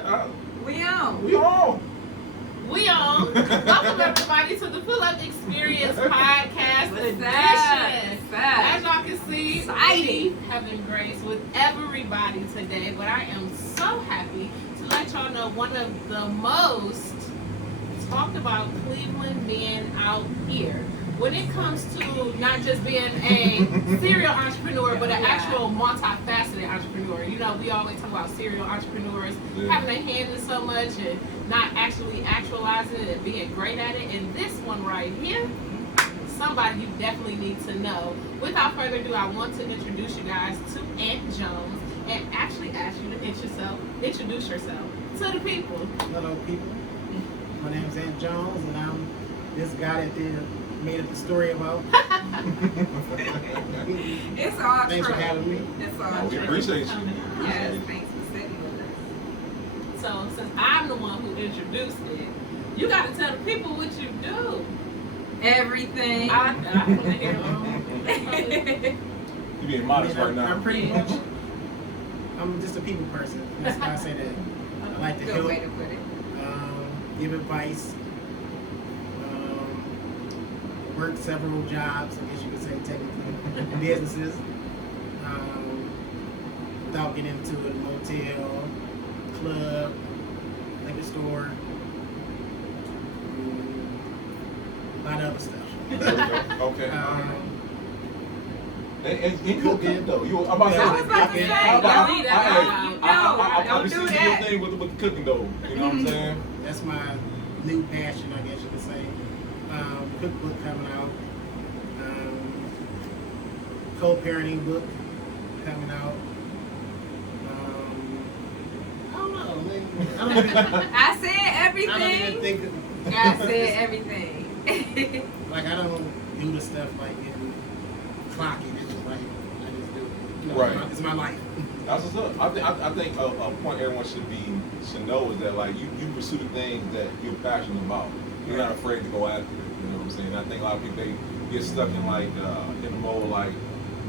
what? We on. We on. We on. Welcome everybody to the Pull Up Experience podcast edition. As y'all can see, we have been graced with everybody today, but I am so happy to let y'all know one of the most talked about Cleveland men out here. When it comes to not just being a serial entrepreneur, but an actual multifaceted entrepreneur. You know, we always talk about serial entrepreneurs having their hand in so much and not actually actualizing it and being great at it. And this one right here, somebody you definitely need to know. Without further ado, I want to introduce you guys to Aunt Jones and actually ask you to introduce yourself to the people. Hello, people. My name is Aunt Jones, and I'm this guy that made up the story about. It's all Thanks for having me. It's all We appreciate you. Yes, thanks for sitting with us. So, since I'm the one who introduced it, you got to tell the people what you do. Everything. I want to hear You being modest right now. I'm pretty much. I'm just a people person. That's why I say that. I like to Good help, way to put it. give advice, work several jobs, I guess you could say technically, businesses, without getting into a motel, club, liquor store, a lot of other stuff. Okay. And you Cook cook it. though. I'm about to say. I was about to say, I don't do see that. your thing with the cooking though. You know what I'm saying? That's my new passion, I guess you could say. Cookbook coming out. Co-parenting book coming out. I don't know. I said I don't even everything. think of, I said everything. like I don't do the stuff like in clocking. It's just like I just do it. You know, Right. It's my life. That's what's up. I think a point everyone should know is that like you pursue the things that you're passionate about. You're not afraid to go after it. You know what I'm saying? I think a lot of people they get stuck in like in the mode like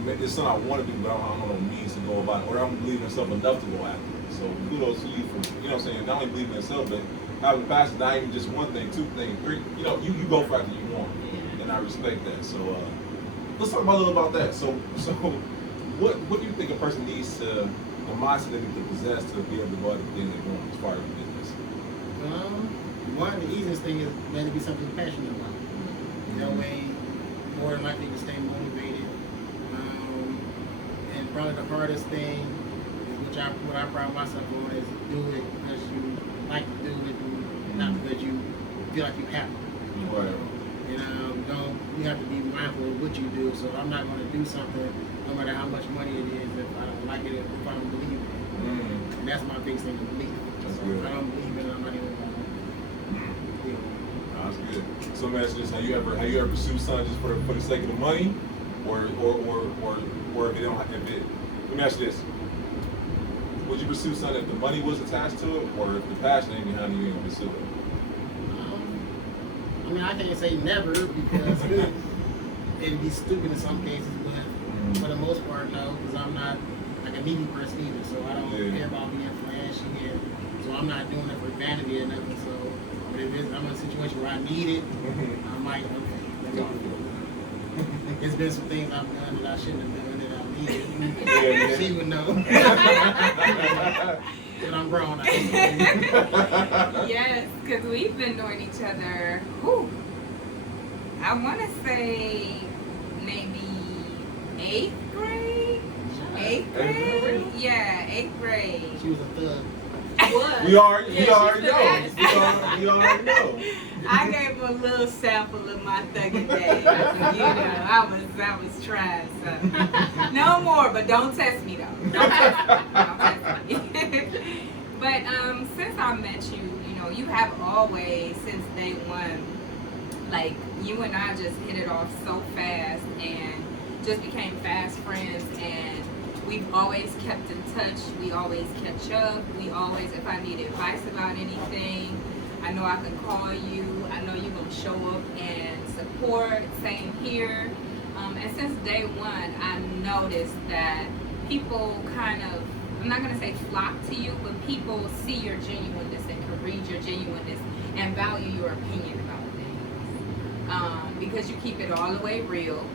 it's something I want to do, but I don't know the means to go about it, or I don't believe in myself enough to go after it. So kudos to you for you know what I'm saying. Not only believing in yourself, but having passion. Not even just one thing, two things, three. You know, you go for it you want, and I respect that. So let's talk about a little about that. So what do you think a person needs to the mindset they need to possess to be able to go out and get it going as far as business? One, the easiest thing is let it be something you're passionate about. That way, more than likely to stay motivated. And probably the hardest thing, is what I pride myself on, is do it because you like to do it, and not because you feel like you have to. Right. And you have to be mindful of what you do. So I'm not going to do something, no matter how much money it is, if I don't like it, if I don't believe in it. And that's my biggest thing, to believe. That's So good. if I don't believe in it, I'm not even going to do it. That's good. So let me ask you this: Have you ever pursued something just for the sake of the money, or if it don't if it? Let me ask you this: Would you pursue something if the money was attached to it, or if the passion ain't behind it, you ain't pursue it? I mean, I can't say never because it'd be stupid in some cases, but for the most part, no, because I'm not like a needy person either, so I don't care about being flashy, and so I'm not doing it for vanity or nothing. So, but if I'm in a situation where I need it, I might, okay, let me do it. There's been some things I've done that I shouldn't have done that I needed. She would know. But I'm grown. Yes, because we've been knowing each other, I want to say maybe 8th grade? 8th grade? Yeah, 8th grade. She was a thug. We already know. I gave her a little sample of my thugging days. I was trying something. No more, but don't test me though. Don't test me. But since I met you, you have always, since day one, like you and I just hit it off so fast and just became fast friends, and we've always kept in touch. We always catch up. We always, if I need advice about anything, I know I can call you. I know you're going to show up and support. Same here. And since day one, I noticed that people kind of I'm not gonna say flock to you, but people see your genuineness and can read your genuineness and value your opinion about things. Because you keep it all the way real,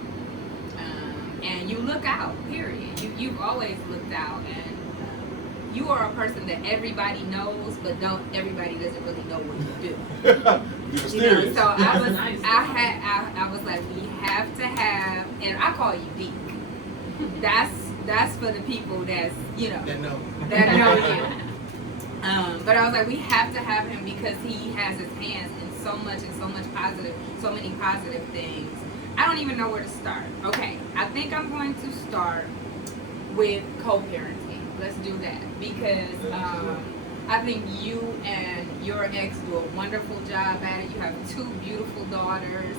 and you look out, period. You've always looked out, and you are a person that everybody knows, but everybody doesn't really know what you do. You're mysterious. So I was, Nice. I was like, we have to have, and I call you Deke. That's for the people that know you. But I was like, we have to have him because he has his hands in so many positive things. I don't even know where to start. Okay, I think I'm going to start with co-parenting. Let's do that because I think you and your ex do a wonderful job at it. You have 2 beautiful daughters,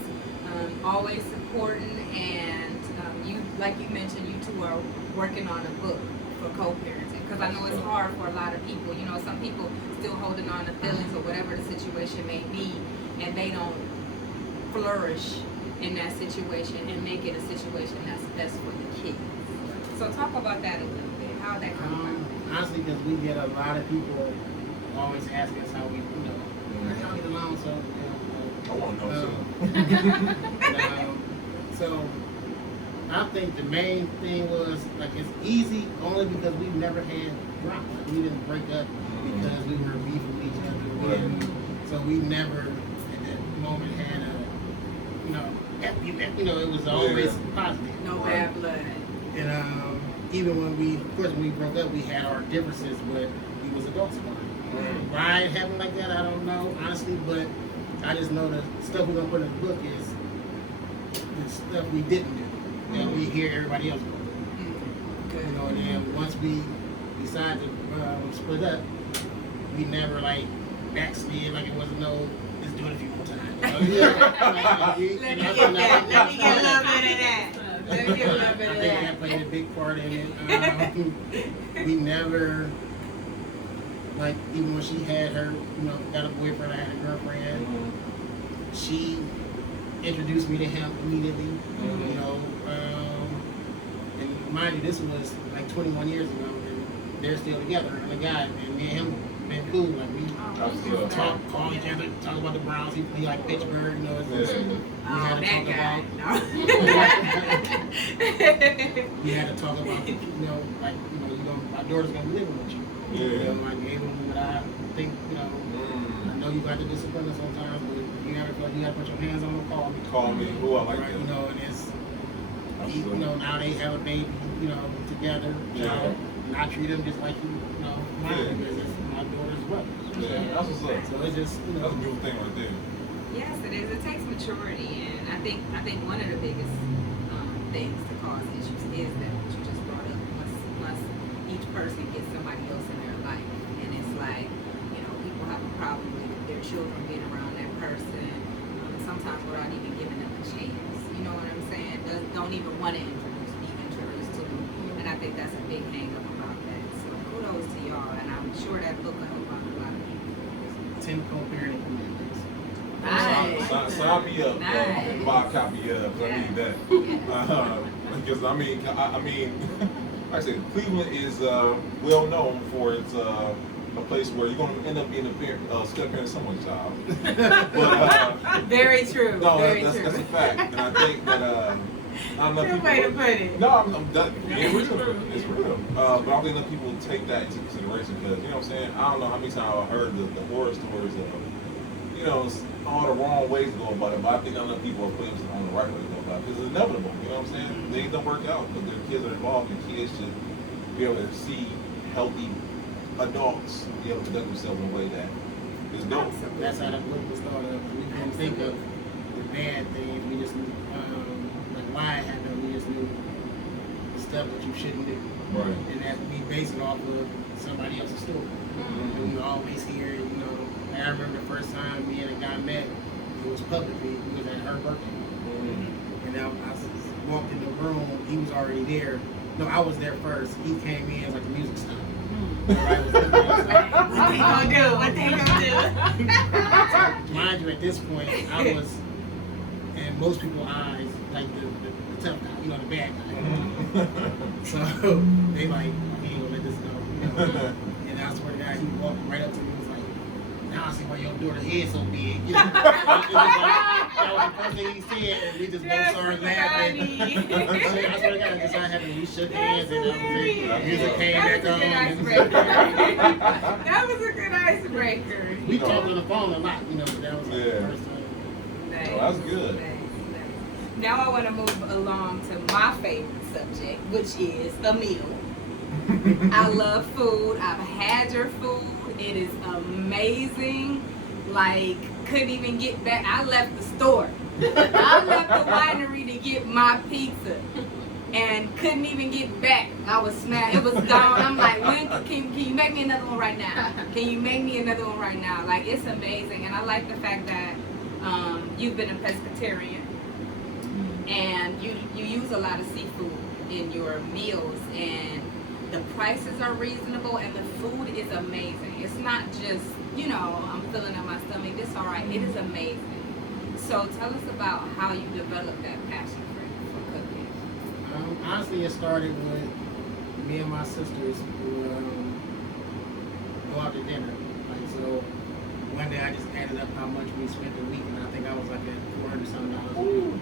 always supporting, and you, like you mentioned, you 2 are working on a book for co-parenting because I know it's hard for a lot of people. You know, some people still holding on to feelings or whatever the situation may be, and they don't flourish in that situation and make it a situation that's best for the kids. So talk about that a little bit. How that come about? Honestly, because we get a lot of people always ask us how we, how y'all get along. So I want to know. So I think the main thing was like it's easy only because we've never had drama. Like, we didn't break up because we were beefing with each other. So we never at that moment had a it was always positive. No bad blood. And even when we broke up, we had our differences, but we was adults about it. Why it happened like that, I don't know, honestly, but I just know the stuff we're gonna put in the book is the stuff we didn't do that we hear everybody else do. And then once we decided to split up, we never like backslid like it wasn't no let's do it a few more times. Let me get a little bit of that. Let me get a little bit of I think that played a big part in it. We never, like, even when she had her, got a boyfriend, I had a girlfriend, she introduced me to him immediately, and mind you, this was like 21 years ago, and they're still together, and the guy, and me and him been cool, like we call each other, talk about the Browns, he like Pittsburgh, we had to talk about, my daughter's gonna be living with you. I gave him what I think, I know you got to discipline her sometimes, but you gotta put your hands on them, call me. Who I like that. And it's, now they have a baby, together, and I treat them just like mine, because it's my daughter's brother. Yeah, that's what's up. So it's just, that's a beautiful thing right there. Yes, it is. It takes maturity, and I think one of the biggest things to cause issues is that what you just brought up. Once each person gets somebody else in their life, and it's like people have a problem with their children being around that person, sometimes without even giving them a chance. You know what I'm saying? Don't even want to be introduced to them, and I think that's a big hang up about that. So kudos to y'all, and I'm sure that book will help out a lot of people. 10 co-parenting commitments. Nice. Sign me up. Nice. Buy a copy of. I need that. Because I mean, like I said, Cleveland is well known for its a place where you're going to end up being a step parent of someone's child. But, very true. No, very that's true. a fact, and I think that I don't know if Good people. way to put it. No, I'm done. It's real. But I don't think enough people take that into consideration because you know what I'm saying. I don't know how many times I heard the horror stories of all the wrong ways to go about it, but I think not enough people are putting it on the right way to go about it because it's inevitable. You know what I'm saying? Things don't work out, but their kids are involved, and kids should be able to see healthy adults be able to conduct themselves in a way that is dope. That's how the book was thought of. We didn't think of the bad things. We just knew, like why it happened. We just knew the stuff that you shouldn't do. Right. And that we base it off of somebody else's story. And we always hear, I remember the first time me and a guy met, it was publicly, it was at her birthday. And I walked in the room, he was already there. No, I was there first. He came in as like a music star. What they gonna do? What they gonna do? Mind you, at this point, I was, in most people's eyes, like the tough guy, the bad guy. So they like, he ain't gonna let this go. And I swear to God, he walked right up to me and was like, now I see why your daughter's head so big. You know? That was the first thing he said, and we just both started laughing. I swear to God, just I happened. We shook hands, and music came back on. That was a good icebreaker. We talked on the phone a lot, you know, but that was like the first time. Nice. Oh, that's good. Nice. Now I want to move along to my favorite subject, which is a meal. I love food. I've had your food. It is amazing. Like, couldn't even get back. I left the store. I left the winery to get my pizza and couldn't even get back. I was smashed. It was gone. I'm like, when can you make me another one right now? Can you make me another one right now? Like, it's amazing. And I like the fact that you've been a pescatarian and you use a lot of seafood in your meals, and the prices are reasonable and the food is amazing. It's not just, you know, I'm filling up my stomach. It's all right. It is amazing. So tell us about how you developed that passion for cooking. Honestly, it started with me and my sisters who go out to dinner. Like, so one day I just added up how much we spent a week, and I think I was like at $400 something a week.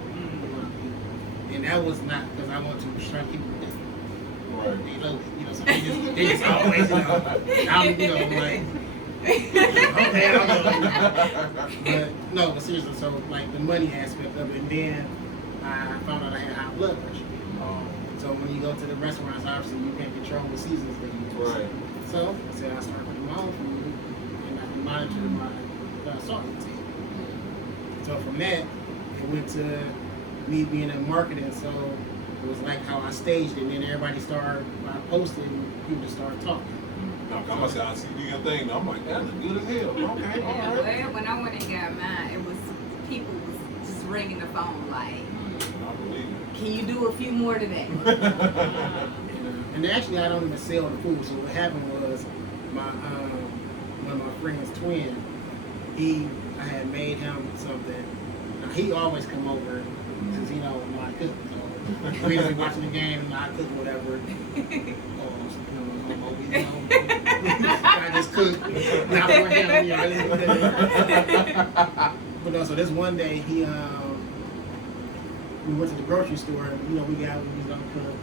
And that was not because I want to try to keep it down. Right. They know, you know, so they just always, you know, I'm, you know, like, okay, I'll go. But no, but seriously, so like the money aspect of it, and then I found out I had high blood pressure. So when you go to the restaurants, obviously you can't control the seasons they use. Right. So I said I started putting my own food, and I can monitor my salt intake. So from that, it went to me being in marketing. So it was like how I staged it, and then everybody started, when I posted, people just started talking. I'm gonna say, I see you your thing. I'm like, that looks good as hell. Okay, all Yeah, right. well, when I went and got mine, it was people was just ringing the phone like, I believe it. can you do a few more today? And actually, I don't even sell the food. So what happened was, my one of my friends' twin, I had made him something. Now he always come over because you know when I cook. So we usually watching the game and I cook whatever. I just cook. Not for him, you know. But no, so this one day we went to the grocery store and we was gonna cook.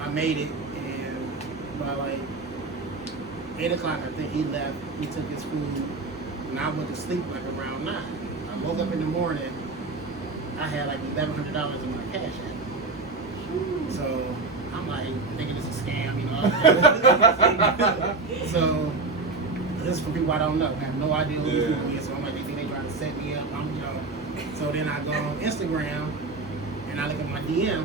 I made it, and by like 8 o'clock, I think he left. He took his food, and I went to sleep like around 9. I woke up in the morning. I had like $1,100 in my cash app. So I'm like thinking it's a scam, you know. So this is for people I don't know. I have no idea who these people is. So I'm like, they think they trying to set me up. So then I go on Instagram and I look at my DM.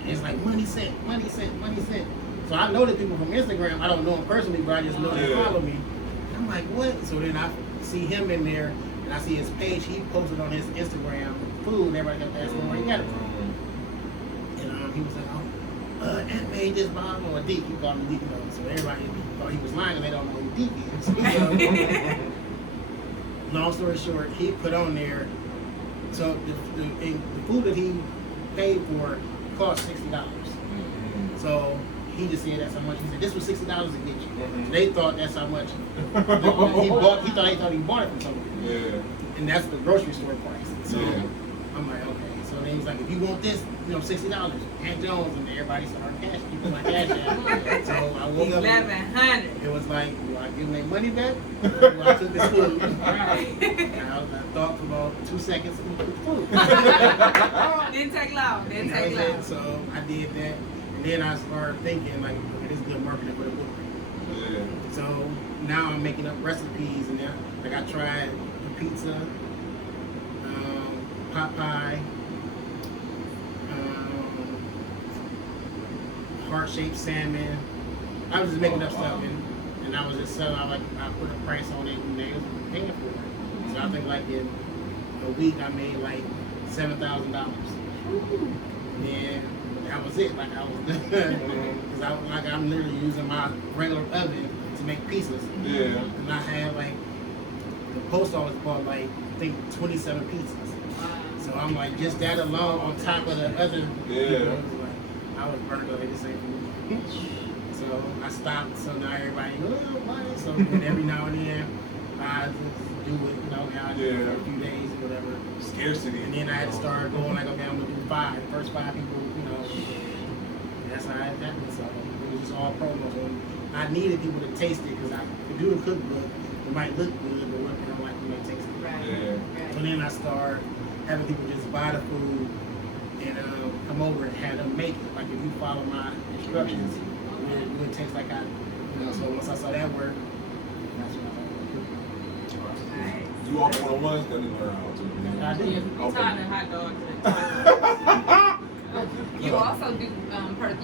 And it's like money sent, money sent, money sent. So I know the people from Instagram. I don't know them personally, but I just know they follow me. I'm like, what? So then I see him in there, and I see his page. He posted on his Instagram food. Everybody kept asking where he got it from. And he was like, Aunt made this bomb or Deke. He called him Deke. So everybody thought he was lying, and they don't know who Deke is. Long story short, he put on there. So the food that he paid for cost $60. So he just said that's how much. He said this was $60 to get you. They thought that's how much he bought. He thought he bought it from somewhere. Yeah. And that's the grocery store price. So I'm like, okay. So then he's like, if you want this, $60. Aunt Jones, and everybody started cash. People my cash app. So I woke up. $1,100. It was like, do I give my money back? Or do I cook this food? And I thought for about 2 seconds and cooked food. Didn't take long. Didn't take That was long. it. So I did that. And then I started thinking, like, okay, this is good marketing for the book. Yeah. So now I'm making up recipes, and like I tried the pizza, pot pie, heart-shaped salmon. I was just making up stuff, and I was just selling. I put a price on it, and they was paying for it. So I think like in a week I made like $7,000. And that was it. Like I was done. Because I'm literally using my regular oven to make pizzas. Yeah. And I had like the post office bought like I think 27 pizzas. So I'm like just that alone on top of the other. Yeah. I was burnt up at the same. So So I stopped, so now everybody, oh, why? So and every now and then, I just do it, you know, now and then for a few days or whatever. Scarcity. And then I had to start going like, okay, I'm gonna do 5. The first 5 people, you know. That's how it happened. So it was just all promo. So I needed people to taste it because I could do the cookbook. It might look good, but what they don't like when they taste it. Right. Yeah. So then I start having people just buy the food and come over and have them make it. Like if you follow my instructions, it would taste like I, you know. So once I saw that work, that's when I started. Nice. You also one of the ones that didn't learn how to. I did. Yeah, I'm tired of hot dogs. You also do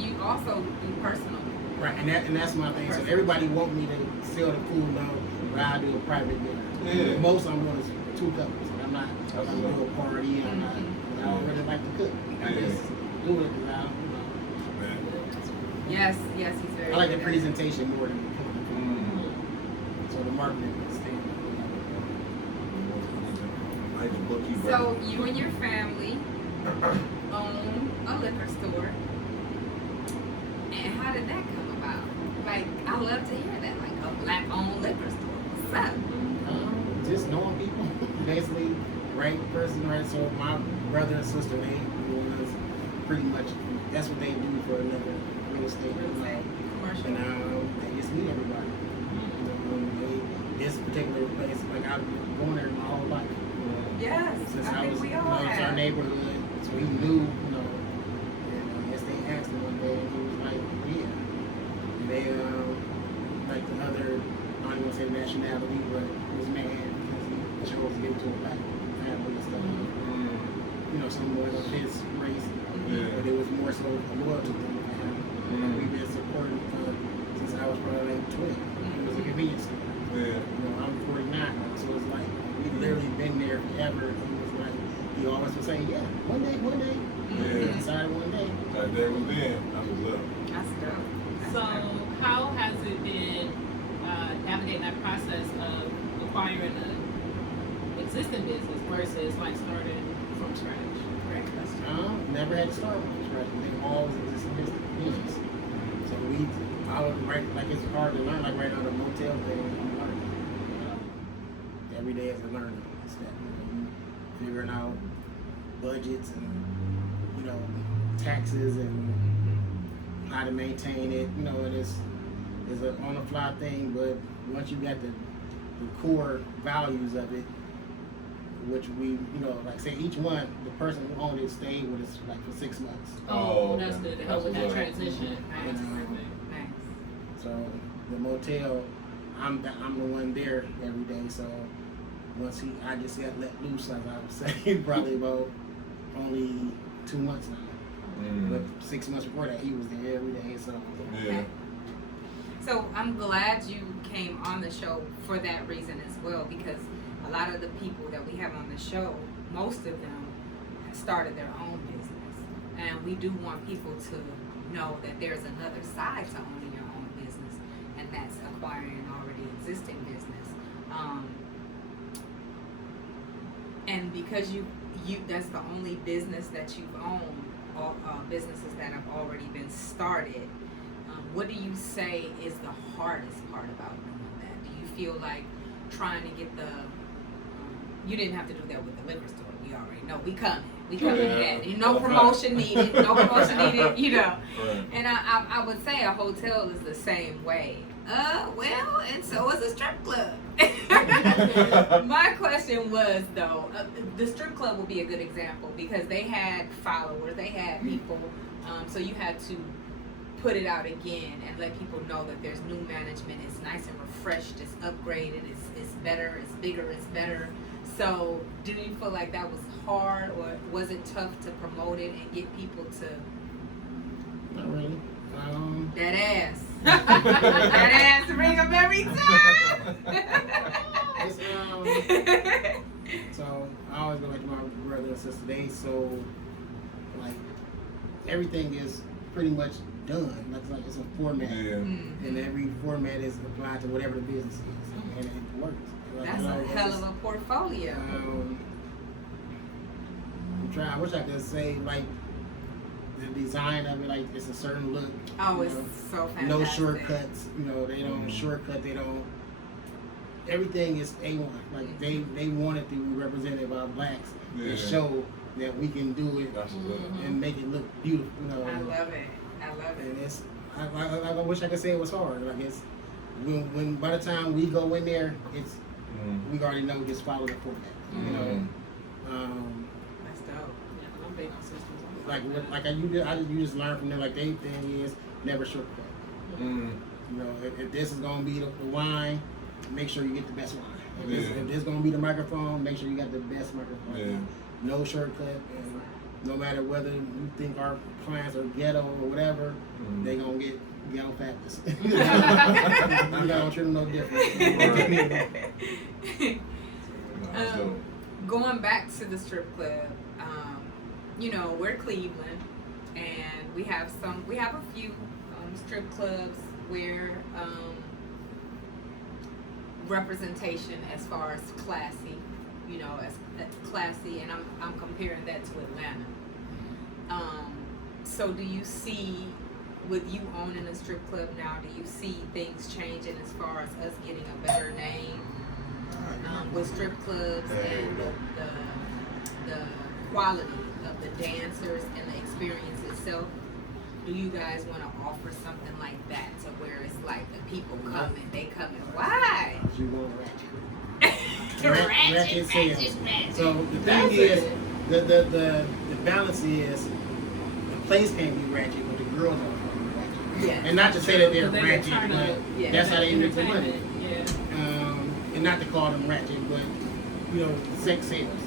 you also do personal. Right, and that's my thing. So everybody want me to sell the food now, but I do a private dinner. Yeah. Most I'm doing is 2 couples. I'm not I'm gonna do a party. I'm not. I don't really like to cook. I just do it because I, you know. Yes, yes, he's very I like the good. presentation more than the cooking. So the marketing is staying. Like the bookkeeper. So you and your family own a liquor store. And how did that come about? Like, I love to hear that. Like a black-owned liquor store. What's up? Just knowing people, basically, right person, right? So my brother and sister, they was pretty much, that's what they do for another real estate. Commercial. And they just meet everybody. This particular place, like I've been going there my whole life. Yes, Since I I think was, we you all know, it's our have. neighborhood, so he knew, you know. And I guess they asked him one day, and he was like, yeah. And they, like the other, I don't even want to say nationality, but was mad because he chose to give it to a black family and stuff. You know, some more of his race, but it was more so a loyalty thing for him. We've been supporting since I was probably like 12. It was a convenience store. Yeah. You know, I'm 49 now, so it's like we literally been there forever. And it was like he always would say, "Yeah, one day." Yeah. Decided one day. Like there was then. That was up. That's dope. So, how has it been navigating that process of acquiring an existing business versus like starting from scratch? Great question. Never had to start from scratch. They always existed business. So I would write like it's hard to learn. Like right now the motel thing, I'm learning. Every day is a learning step. You know, figuring out budgets and taxes and how to maintain it. You know, it is an on the fly thing, but once you got the core values of it, which we, like say each one, the person who owned it stayed with us like for 6 months. Oh, that's good to help with that That's transition. Nice. Nice. So the motel, I'm the one there every day. So once I just got let loose, as I would say, probably about only 2 months now. But 6 months before that, he was there every day. So Yeah. So I'm glad you came on the show for that reason as well, because a lot of the people that we have on the show, most of them started their own business. And we do want people to know that there's another side to owning your own business, and that's acquiring an already existing business. And because you that's the only business that you've owned, or businesses that have already been started, what do you say is the hardest part about doing that? Do you feel like trying to get the you didn't have to do that with the liquor store. We already know. We coming at it. No promotion needed. No promotion needed, Right. And I would say a hotel is the same way. Well, and so is a strip club. My question was, though, the strip club will be a good example because they had followers, they had people, so you had to put it out again and let people know that there's new management. It's nice and refreshed. It's upgraded. It's better. It's bigger. It's better. So, do you feel like that was hard, or was it tough to promote it and get people to not really. that ass? That ass ring up every time. So I always go back to my brother and sister. They so like everything is pretty much done. Like it's a format, and every format is applied to whatever the business is, and it works. That's a hell of a portfolio. I'm trying. I wish I could say like the design of it, like it's a certain look. Oh, you it's know, so fantastic. no shortcuts. You know, they don't shortcut. They don't. Everything is A1. Like they wanted to be represented by blacks and show that we can do it and make it look beautiful. You know, I love it. I love it. and it's I wish I could say it was hard. Like it's when by the time we go in there, it's we already know just follow the format. You know, That's dope. Yeah, I'm big on systems. like you just learn from them. Like they thing is never shortcut. You know, if this is gonna be the wine, make sure you get the best wine. If this is gonna be the microphone, make sure you got the best microphone. Yeah. No shortcut, and no matter whether you think our clients are ghetto or whatever, they gonna get ghetto fabulous. You gotta treat them no different. Going back to the strip club, you know, we're Cleveland, and we have a few strip clubs where representation as far as classy, you know, as classy, and I'm comparing that to Atlanta. So do you see, with you owning a strip club now, do you see things changing as far as us getting a better name with strip clubs and the quality of the dancers and the experience itself? Do you guys want to offer something like that to where it's like the people coming, they coming? Why? You want ratchet sales. So the thing is, the balance is the place can't be ratchet, but the girls are ratchet. Yeah. And not to say that they're They ratchet, turn but up. that's how they make the money. Yeah. And not to call them ratchet, but you know, sex sales.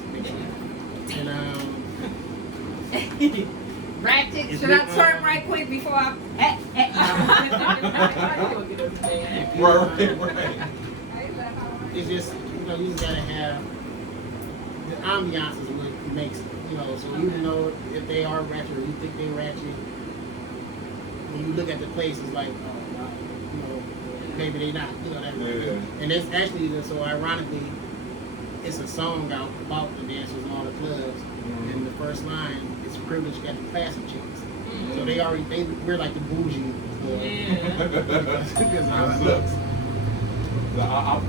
And Ratchet. Should I turn right quick before I? Right. It's just, you know, you just gotta have the ambiance is what makes it, you know. So even though if they are ratchet or you think they're ratchet, when you look at the place, it's like, oh, wow, you know, maybe they not, you know that. And it's actually so ironically, it's a song out about the dancers and all the clubs, and the first line is privileged got the classy chicks. So we're like the bougie.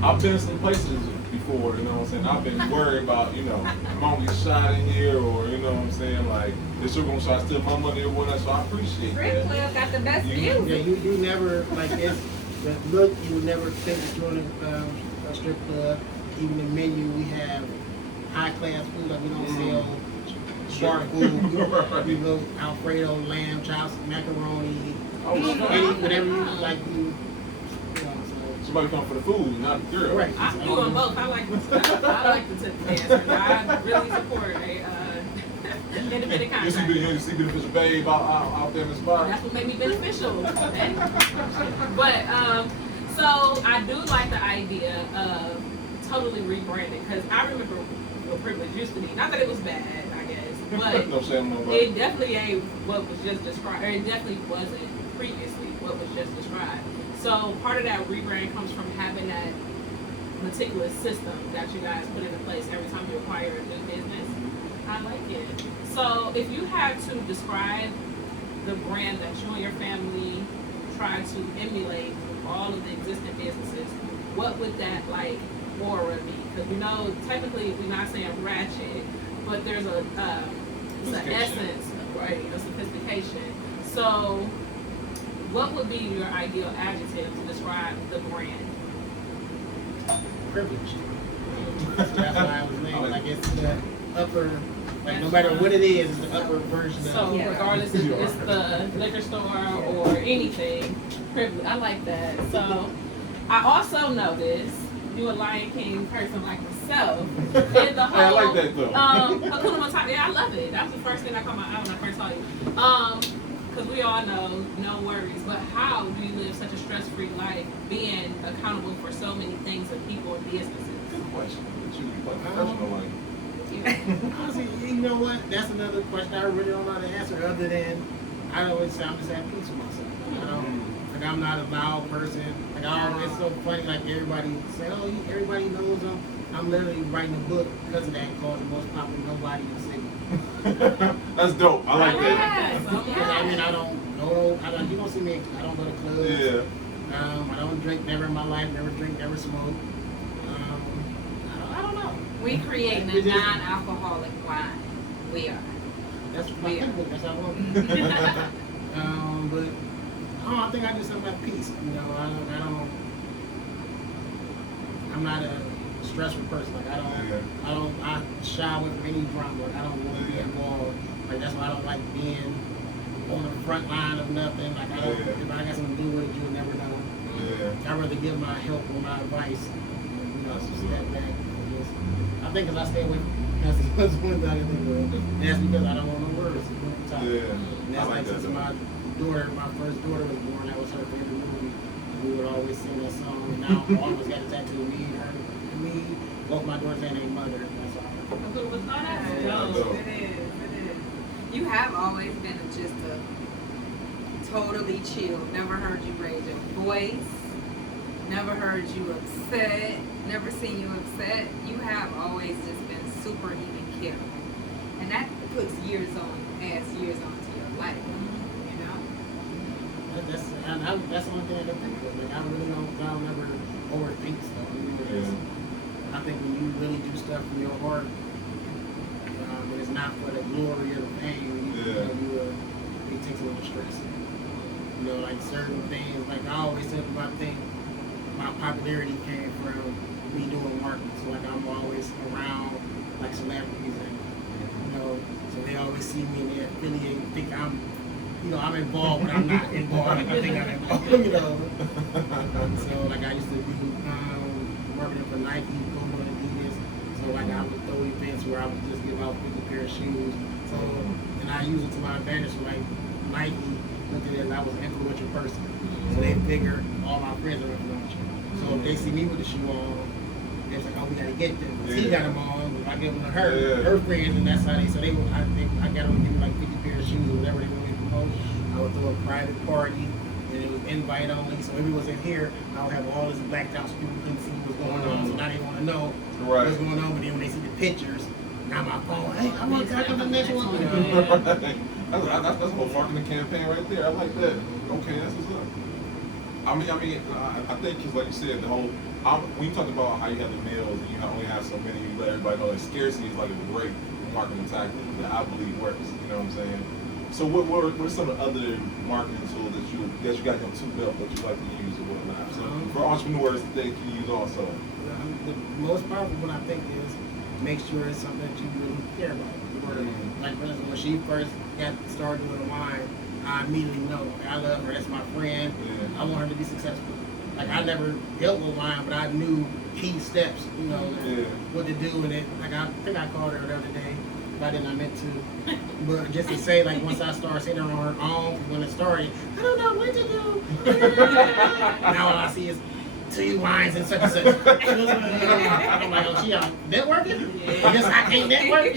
I've been some places before, you know what I'm saying? I've been worried about, you know, am I gonna get shot in here, or, you know what I'm saying, like, this are gonna try to steal my money or whatnot, so I appreciate Strip that. club got the best Yeah, music. you never, like, it's the look, you would never think that you're in a strip club. Even the menu, we have high class food, like we don't sell shark food. We go Alfredo, lamb chops, macaroni, whatever you like. You know, so. Somebody come for the food, not the girl. Right. I'm doing both. I like the tip dancers. I really support a independent contractor. You see beneficial babe out there in the spot. That's what made me beneficial. But so I do like the idea of totally rebranding, because I remember what privilege used to be. Not that it was bad, I guess, but No shame, no it definitely ain't what was just described, or it definitely wasn't previously what was just described. So part of that rebrand comes from having that meticulous system that you guys put into place every time you acquire a new business. I like it. So if you had to describe the brand that you and your family try to emulate with all of the existing businesses, what would that like aura be? Because we know technically we're not saying ratchet, but there's an essence, right? A sophistication. So what would be your ideal adjective to describe the brand? Privileged. That's why I was named. Like it's the upper, like no matter what it is, it's the upper version of So it. regardless if it's the liquor store or anything, privilege. I like that. So I also noticed you a Lion King person like myself. And the whole, I like that though. Hakuna Matata, yeah, I love it. That was the first thing that caught my eye when I first saw you. Because we all know, no worries. But how do you live such a stress-free life, being accountable for so many things and people and businesses? Good question. You like professional, like. Honestly, you know what? That's another question I really don't know how to answer, other than I always say I'm just at peace with myself. I Like I'm not a loud person. Like it's so funny. Like everybody say, oh, everybody knows I'm literally writing a book because of that, called The Most Popular Nobody in the City. That's dope. I like that. I mean, I don't go. You don't see me. I don't go to clubs. Yeah. I don't drink. Never in my life. Never drink. Never smoke. I don't know. We creating a non-alcoholic wine. We are. That's my book. That's how I want it. But I think I do something about peace. You know, I'm not a stressful person. Like I shy away from any drama. Like I don't want to be involved. Like that's why I don't like being on the front line of nothing. Like I don't, if I got something to do with it, you'll never know. I'd rather give my help or my advice. You know, step back. I think because I stay away from that's one thing I can think of. And that's because I don't want no words. And that's like since my first daughter was born, that was her favorite movie. And we would always sing that song. And now I always got a tattoo of me, both my daughters and their mother. That's all. It is. You have always been just a totally chill. Never heard you raise your voice. Never heard you upset. Never seen you upset. You have always just been super even killed. And that puts adds years onto your life. You know? That's the only thing I can think of. Like I'll never overthink stuff. I think when you really do stuff from your heart, and it's not for the glory or the fame, it takes a little stress. You know, like certain things, like I always think my popularity came from me doing marketing. So like I'm always around like celebrities and so they always see me and they affiliate and think I'm involved, but I'm not involved. I think I'm involved, So like I used to do marketing for Nike, Puma, Adidas. So like I would throw events where I would just give out 50 pair of shoes. So and I use it to my advantage. So like Nike looked at it as I was an influential person. So they figure all my friends are influential. So if they see me with the shoe on, they're like, oh, we gotta get them. He got them on. I give them to her friends, and that's how they. So they would. I got them to give me like 50 pair of shoes or whatever they want me to promote. I would throw a private party, and it was invite only. So if it was in here, I would have all this blacked out so people couldn't see what's going on. So now they want to know what's going on. But then when they see the pictures, now my phone, hey, I want to go to the next one. That's a whole marketing campaign right there. I like that. Okay, that's what's up. I think because like you said, the whole when you talk about how you have the meals and you only have so many, you let everybody know that scarcity is like a great marketing tactic that I believe works. You know what I'm saying? So what are some of the other marketing tools that you got in your tool belt that you like to use or whatnot? So for entrepreneurs, they can use also. The most powerful one I think is make sure it's something that you really care about. Like for instance, when she first got started doing wine, I immediately know. Like, I love her. That's my friend. I want her to be successful. Like I never dealt with wine, but I knew key steps. What to do. And like I think I called her the other day. If I didn't, I meant to. But just to say, like once I started sitting on her own, when it started, I don't know what to do. Now all I see is 2 wines and such and such. I'm like, oh, she out networking? I guess I can't network.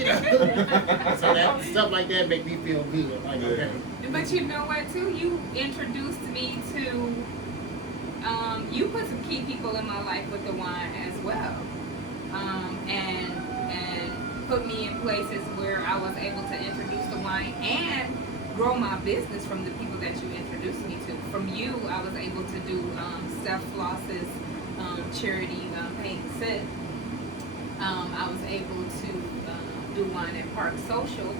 So that stuff like that make me feel good. Like okay. But you know what, too? You introduced me to, you put some key people in my life with the wine as well. And put me in places where I was able to introduce the wine and grow my business from the people that you introduced me to. From you, I was able to do Steph Floss's charity paint set. I was able to do wine at Park Social.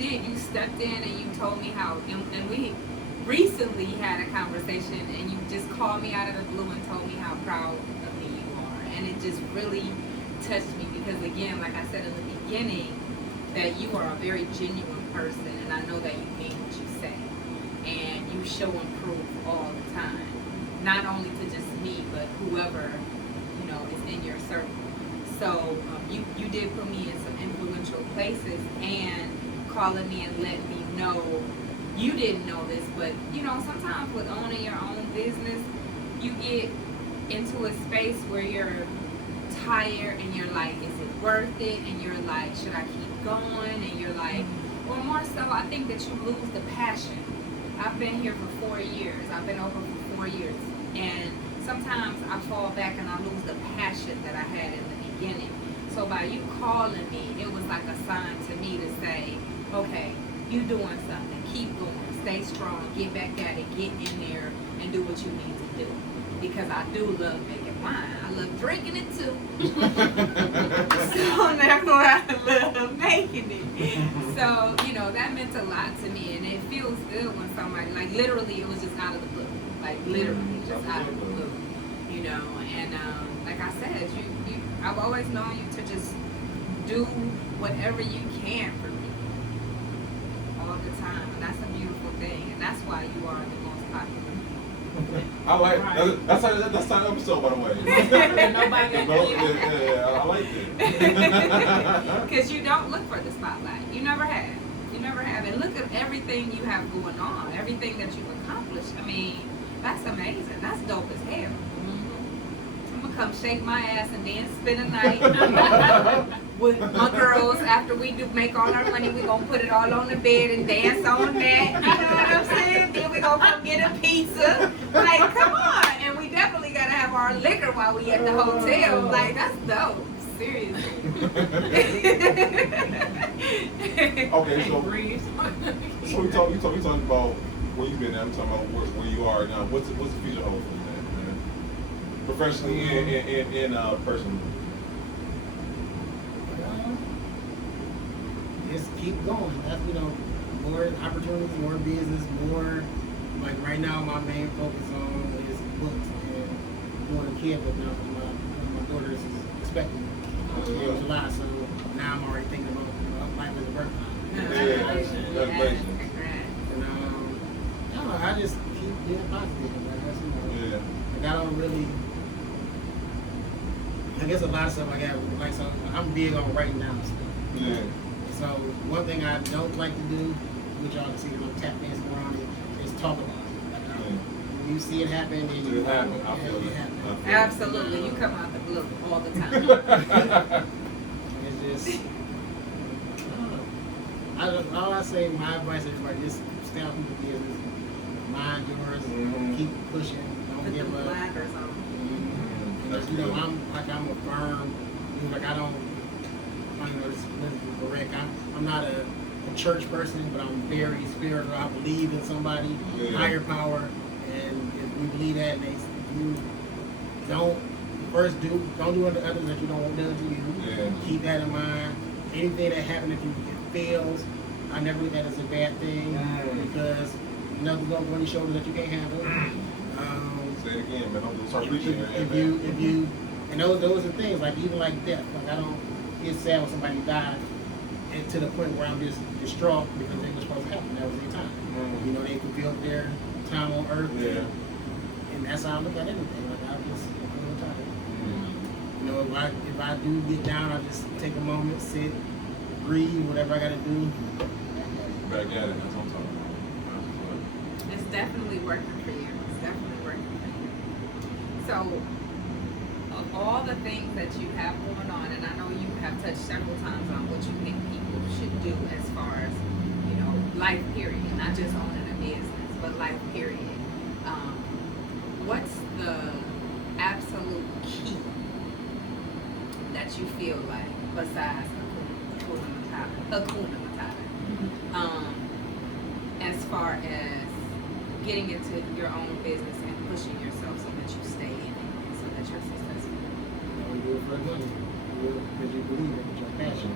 You stepped in and you told me how, and we recently had a conversation and you just called me out of the blue and told me how proud of me you are. And it just really touched me because again, like I said in the beginning, that you are a very genuine person and I know that you mean what you say. And you show and prove all the time. Not only to just me, but whoever, is in your circle. So you did put me in some influential places and calling me and letting me know you didn't know this, but sometimes with owning your own business, you get into a space where you're tired and you're like, is it worth it? And you're like, should I keep going? And you're like, or more so, I think that you lose the passion. I've been here for 4 years. I've been open for 4 years. And sometimes I fall back and I lose the passion that I had in the beginning. So by you calling me, it was like a sign to me to say, okay, you doing something. Keep going. Stay strong. Get back at it. Get in there and do what you need to do. Because I do love making wine. I love drinking it too. So therefore I love making it. So, you know, that meant a lot to me. And it feels good when somebody, like literally it was just out of the blue. Like literally just out of the blue. You know, and like I said, I've always known you to just do whatever you can for me. All the time. And that's a beautiful thing. And that's why you are the most popular. I like that's our episode, by the way. Nobody I like it. Because you don't look for the spotlight. You never have. You never have. And look at everything you have going on, everything that you've accomplished. I mean, that's amazing. That's dope as hell. I'm gonna come shake my ass and then spend a night with my girls after we do make all our money. We gonna put it all on the bed and dance on that. You know what I'm saying? Then we gonna come get a pizza. Like, come on. And we definitely gotta have our liquor while we at the hotel. Like, that's dope. Seriously. Okay, so we talking about where you've been at. I'm talking about where you are now. What's the future hold for you, man? Professionally and personally. Just keep going. That's, you know, more opportunities, more business, more. Like right now, my main focus on is books and doing a kid book now because my daughter is expecting in July. So now I'm already thinking about life as a birth. Congratulations. And I don't know. I just keep being positive. Like that's, you know, like I don't really. I guess a lot of stuff I got like so. I'm big on writing down stuff. Yeah. So one thing I don't like to do, which y'all can see when I'm tap dancing around it, is talk about it. Like when you see it happen, then you happen. it happen. Absolutely. You come out the blue all the time. It's just, all I say, my advice to everybody, just stay out people's business, mind yours, keep pushing, don't Put give the up. blinders on. You know, I'm a firm, you know, like I don't know this is correct. I'm not a church person, but I'm very spiritual. I believe in somebody, higher power, and if you believe that, and you don't do unto others that you don't want done to you. Yeah. Keep that in mind. Anything that happens, if it fails, I never look at it as a bad thing because nothing's going to go on your shoulders that you can't handle. Say it again, man. I'm start preaching here. If you, and those are things like even like death. Like I don't get sad when somebody died, and to the point where I'm just distraught because they were supposed to happen. That was their time. You know, they fulfilled their time on earth. Yeah. And that's how I look at everything. Like I'm tired. You know, if I do get down, I just take a moment, sit, breathe, whatever I got to do. Back at it. That's what I'm talking about. It's definitely working for you. It's definitely working for you. So, of all the things that you have going on, and I know you have touched several times on what you think people should do as far as, you know, life period, not just owning a business, but life period. What's the absolute key that you feel like, besides Hakuna Matata, as far as getting into your own business and pushing yourself so that you stay in it, so that you're successful? You do it for money. You do it because you believe it, it's your passion.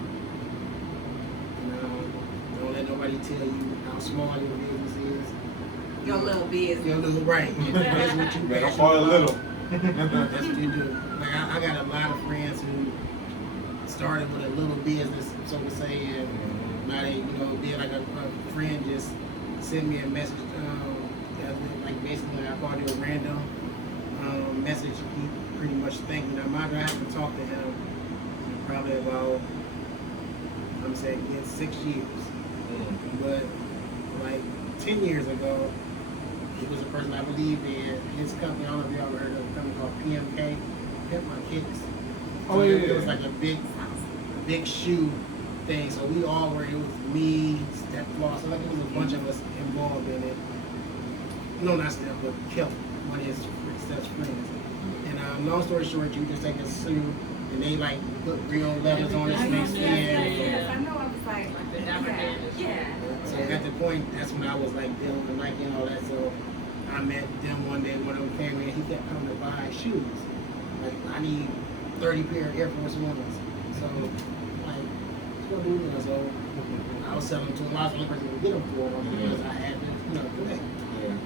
Don't let nobody tell you how small your business is. Your little business. Your little right. That's what you Man, I'm falling a little. That's what you do. Like I got a lot of friends who started with a little business, so to say, and now they, you know, did like a friend just sent me a message, like basically I called it a random message. He pretty much thanked me. Now, mind you, I have to talk to him probably about, I'm saying, 6 years. But like 10 years ago, he was a person I believed in. His company, I don't know if you ever heard of a company called PMK, Pimp My Kicks. Oh yeah. It was like a big shoe thing. So we all were, it was me, Steph Floss, so like it was a bunch of us involved in it. no, not Steph, but Kelly, one of his Steph's friends. And long story short, you just take a suit and they like put real letters on his snake skin. Yes, I know. I was like, yeah. So at the point, that's when I was like dealing with Nike and all that. So I met them one day. One of them came in. He kept coming to buy shoes. Like I need 30 pair of Air Force Ones. So like, let's go do this. So I was selling them to him. I was the only person to get them for him because I had to, collect. Yeah.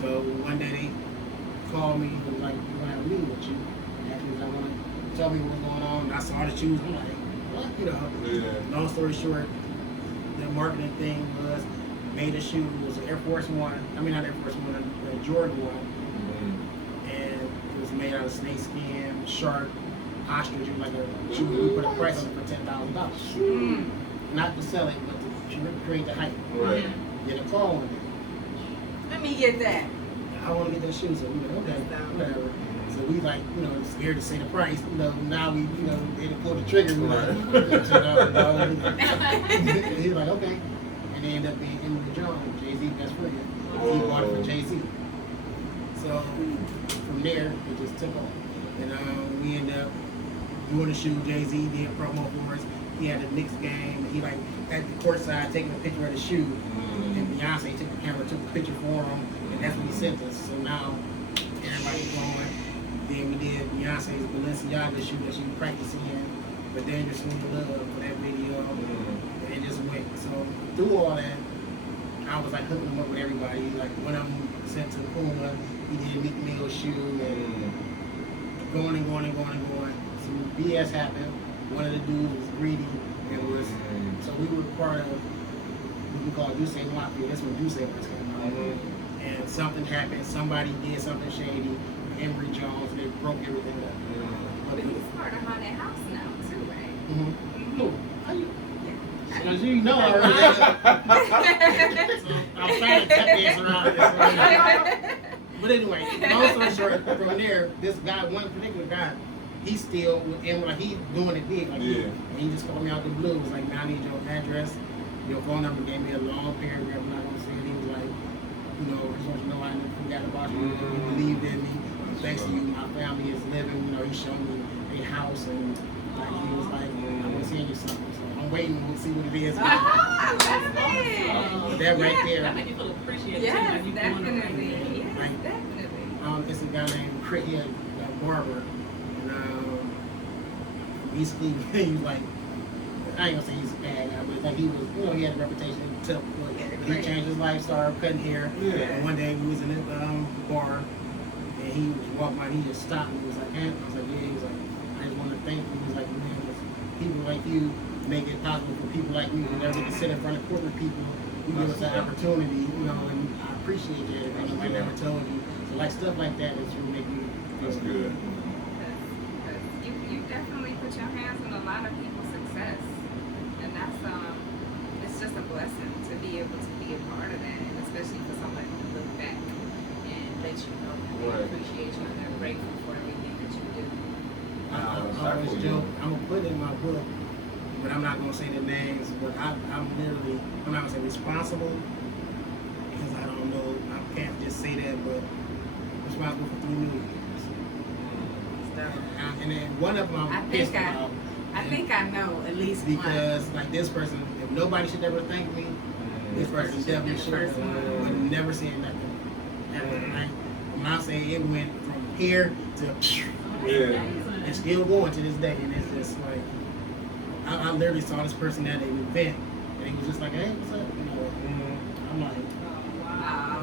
So one day they called me and was like, "You gonna have a meeting with you?" And asked me if I want to tell me what's going on. And I saw the shoes. I'm like, what? Yeah. Long story short, the marketing thing was made a shoe. It was an Air Force One. I mean, not Air Force One, a Jordan one. And it was made out of snake skin, shark, ostrich, like a shoe. We put a price on it for $10,000. Not to sell it, but to create the hype. Right. Get a call on it. Let me get that. I want to get that shoe, so we like, okay, whatever. So we like, scared to say the price. Now we, they pull the trigger. We like, $10,000. He's like, okay. And they end up being Emily Jones, Jay-Z best friend. He bought it for Jay-Z. So from there, it just took off. And we ended up doing the shoe. Jay-Z did promo for us. He had a Knicks game. And he like at the courtside taking a picture of the shoe. And Beyonce took the camera, took the picture for him. And that's what he sent us. So now everybody's going. Then we did Beyonce's Balenciaga shoe that she was practicing in. But Dangerously in Love for that video. And it just went. So through all that, I was like hooking them up with everybody. Like one of them sent to Puma. He did Meek Mill's shoe and going and going and going and going. Some BS happened. One of the dudes was greedy and was so we were part of what we call Juice Mafia. That's when Juice first came out. And something happened. Somebody did something shady. Emory Jones. They broke everything up. But he's part of Haunted House now too, right? Who? How you? Because you know already. So I'm trying to tap dance around this. But anyway, long story short, from there, this guy, one particular guy, he's still with him, like he's doing it big. Like and he just called me out the blue. It was like, man, I need your address, your phone number. Gave me a long paragraph. I'm not gonna say it. He was like, I just want you to know I never forgot about you. You believed in me. Thanks to you, my family is living. He showed me a house and like he was like, I want to send you something. So I'm waiting to see what it is. That's it. That right there. That made you feel appreciated. Yes, too, like definitely. Yes, Like, definitely. it's a guy named Crit, he had a barber, and basically he was like, I ain't gonna say he's a bad guy, but like he was, he had a reputation to he changed his life, started cutting hair. And one day we was in a bar, and he was walking by, and he just stopped me. He was like, I was like, yeah. He was like, I just want to thank you. He was like, man, people like you make it possible for people like me whenever they sit in front of corporate people. You give us that opportunity, and I appreciate you. And I never told you. So like stuff like that is really make me. That's good. You definitely put your hands on a lot of people's success, and that's it's just a blessing to be able to be a part of that, and especially for somebody to look back and let you know they appreciate you and they're grateful for everything that you do. I always joke. I'm gonna put it in my book, but I'm not gonna say the names. But I'm not gonna say responsible because I don't know. I can't just say that, but responsible for 3 million. And then one of them I'm pissed about. I think I know at least because like this person, if nobody should ever thank me, this person definitely should. But never saying nothing. Like, when I say it went from here to it's still going to this day, and it's just like I literally saw this person at an event, and he was just like, "Hey, what's up?" I'm like, wow,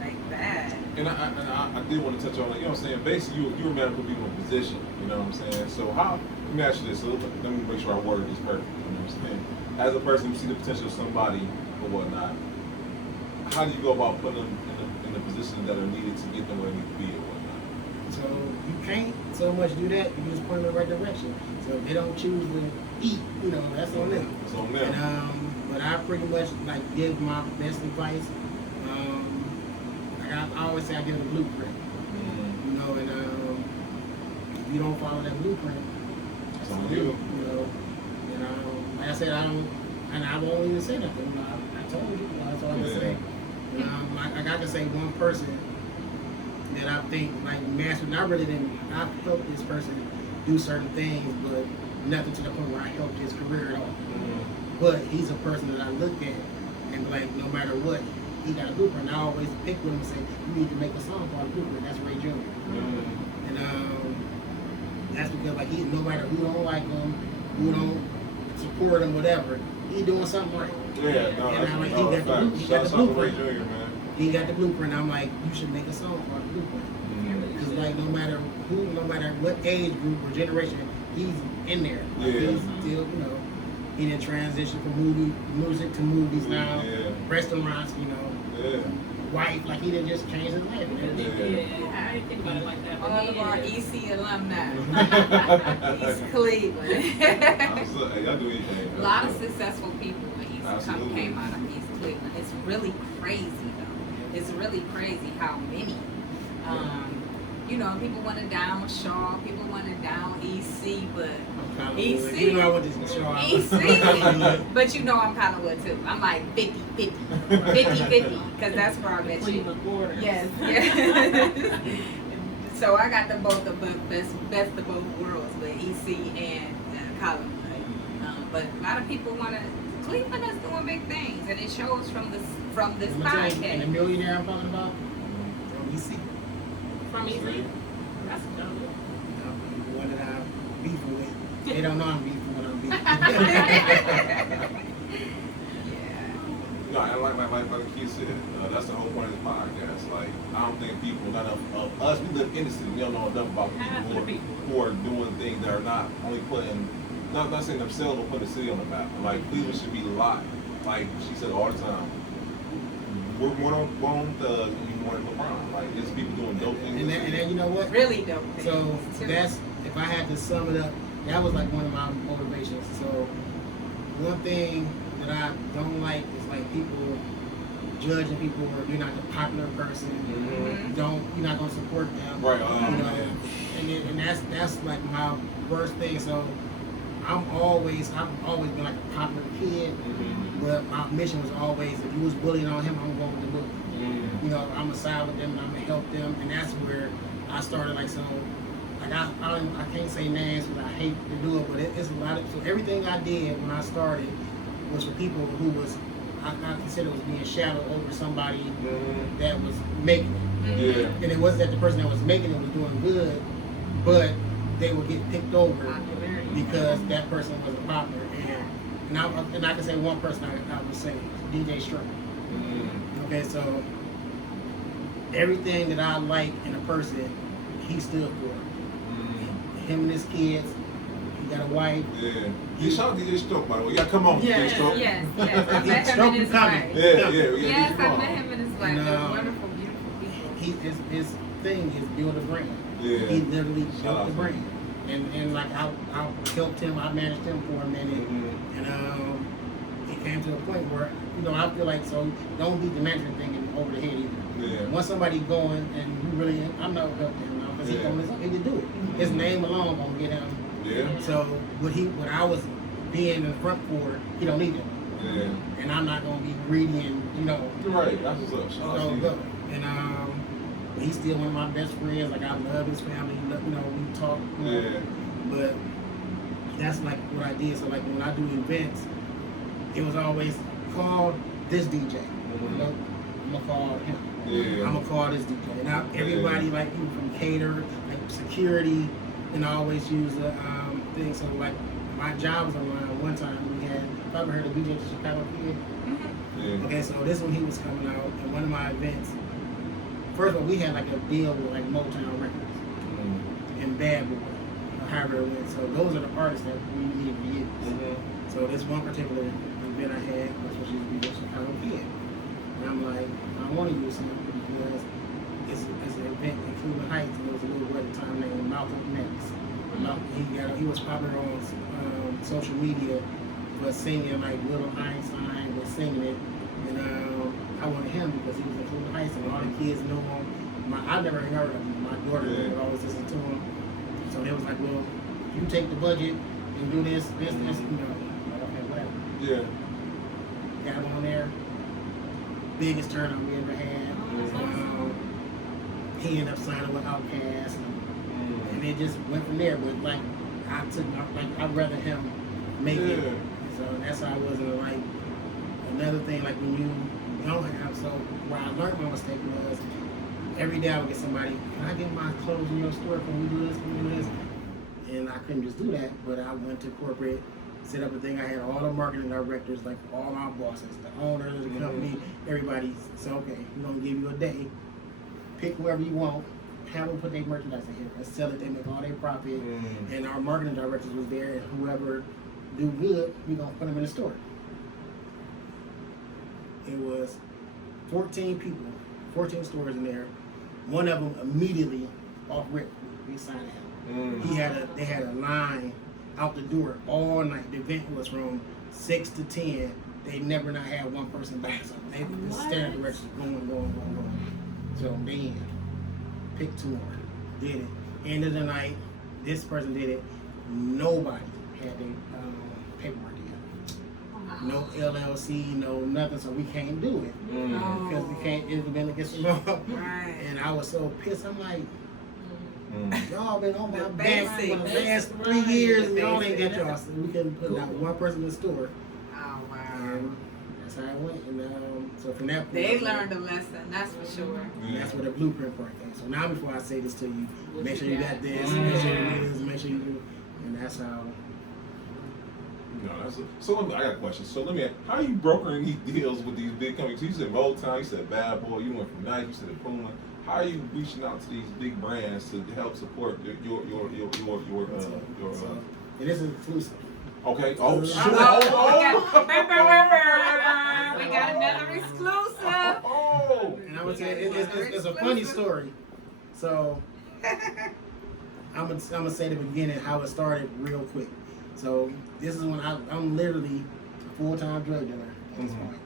like that. And I did want to touch on it. You know what I'm saying? Basically, you're a medical people in position. You know what I'm saying? So let me ask you this. So let me make sure I word this perfect. You know what I'm saying? As a person, you see the potential of somebody or whatnot. How do you go about putting them in the positions that are needed to get them where they need to be or whatnot? so you can't so much do that. You just point them in the right direction. So if they don't choose to eat, that's on them. It's on them. And, but I pretty much like give my best advice. I always say I give it a blueprint. And if you don't follow that blueprint, It's on you. Like I said, I won't even say nothing. I told you, that's all I can say. I got to say one person that I think like mastered. And I really didn't. I helped this person do certain things, but nothing to the point where I helped his career at all. But he's a person that I look at and like, no matter what, he got a blueprint. I always pick with him and say, you need to make a song called Blueprint. That's Ray Jr. And that's because like no matter who don't like him, who don't support him, whatever, he doing something right. Yeah, no, and that's he got the blueprint. Ray Jr., man. He got the blueprint. I'm like, you should make a song called Blueprint. Because like no matter who, no matter what age group or generation, he's in there. Like, he's still, he didn't transition from music to movies now, restaurants, wife, like he didn't just change his life. Yeah, I didn't think about it like that. All of our EC alumni. East Cleveland. Y'all do anything. A lot of successful people came out of East Cleveland. It's really crazy though. It's really crazy how many. People want to down Shaw, people want to down EC, but EC, I went to Shaw. EC, but I'm kind of wood too. I'm like 50-50, 50-50, because that's where I met you. Cleveland border. Yes. So I got the best of both worlds with EC and Collinwood. But a lot of people want to. Cleveland is doing big things, and it shows from this podcast. And the millionaire I'm talking about from EC. From EC? That's dope. The one that I beef with. They don't know I'm beefing when I'm beefing. No, and like Keith said, that's the whole point of this podcast. Like, I don't think people, none of us, we live in the city, we don't know enough about people who are doing things that are not only putting, not saying themselves, but putting the city on the map. Like, Cleveland should be live. Like she said all the time. We're more on thugs and you more on LeBron. Like, there's people doing dope things. And then you know what? Really dope things. So that's, if I had to sum it up, that was like one of my motivations. So one thing that I don't like is like people judging people or you're not the popular person. You're not gonna support them. Right. And that's like my worst thing. So I've always been like a popular kid, but my mission was always, if you was bullying on him, I'm going with the bully. I'm gonna side with them and I'm gonna help them, and that's where I started. Like, so like I can't say names because I hate to do it, but it's a lot of, so everything I did when I started was for people who was, I consider was being shadowed over somebody that was making it. And it wasn't that the person that was making it was doing good, but they would get picked over because that person wasn't popular. And I can say one person I would say, DJ Struck. Okay, so everything that I like in a person, he stood for. Him and his kids. He got a wife. You shout DJ Stroke, by the way. Yeah, come on, DJ Stroke. Yes. I met him in his wife. Yes, I met him in his wife. They're wonderful, beautiful people. His thing is build a brand. He literally built the brand. And like I helped him, I managed him for a minute. And it came to a point where, I feel like, so don't be the management thing over the head either. Once somebody going and you really, I'm not helping him now because he can do it. His name alone gonna get him. So what I was being in the front for, he don't need it. And I'm not gonna be greedy and You're right. That's what's up. And he's still one of my best friends. Like, I love his family. We talk. But that's like what I did. So like when I do events, it was always call this DJ. I'm gonna call him. I'm gonna call this DJ. And everybody like even from cater, like security, and I always use the thing. So like my job was around one time we had, probably heard of DJ Chicago Kid. Okay, so this one he was coming out in one of my events. First of all, we had like a deal with like Motown Records and Bad Boy, however it went. So those are the artists that we needed to use. So this one particular event I had was supposed to be the Chicago Kid. And I'm like, I want to use something because it's an event in Cleveland Heights, and there was a little boy at the time named Malcolm X. He was popular on social media for singing like Little Einstein was singing it. And I wanted him because he was in Cleveland Heights and all the kids knew him. I never heard of him. My daughter would always listen to him. So they was like, well, you take the budget and do this, okay, whatever. Got him on there. biggest turnout we ever had. He ended up signing with Outkast, and it just went from there. But like I'd rather him make it. So that's how I wasn't like another thing. Like when you don't have, so where I learned my mistake was every day I would get somebody, can I get my clothes in your store? Can we do this? Can we do this? And I couldn't just do that. But I went to corporate, set up a thing. I had all the marketing directors, like all my bosses, the owners of the company, everybody. So okay, we're gonna give you a day. Pick whoever you want, have them put their merchandise in here and sell it. They make all their profit. And our marketing directors was there, and whoever do good, we gonna put them in the store. It was 14 people, 14 stores in there. One of them immediately off rip, we signed him. They had a line out the door all night. The event was from 6 to 10. They never not had one person back. So they the standard direction going. So then picked 2 more, did it. End of the night, this person did it. Nobody had their paperwork together. No LLC, no nothing. So we can't do it because we can't intervene against the law. Right. And I was so pissed. I'm like, y'all been on my back for the basics. last 3 years, and y'all ain't Basics. got y'all. So we can put out one person in the store. Oh wow. And that's how it went. And so from that point, They learned a lesson, that's for sure. and that's where the blueprint part came. So now before I say this to you, make sure you got this, make sure you do this, make sure you do, and that's how. So I got a question. So let me ask, how are you brokering these deals with these big companies? You said Motown, you said Bad Boy, you went from Nike, you said Puma. How are you reaching out to these big brands to help support your It is exclusive. Okay. Oh, shoot. We got another exclusive. Oh. And I would say it's a funny story. So I'm gonna say the beginning how it started real quick. So this is when I'm literally a full-time drug dealer at this point.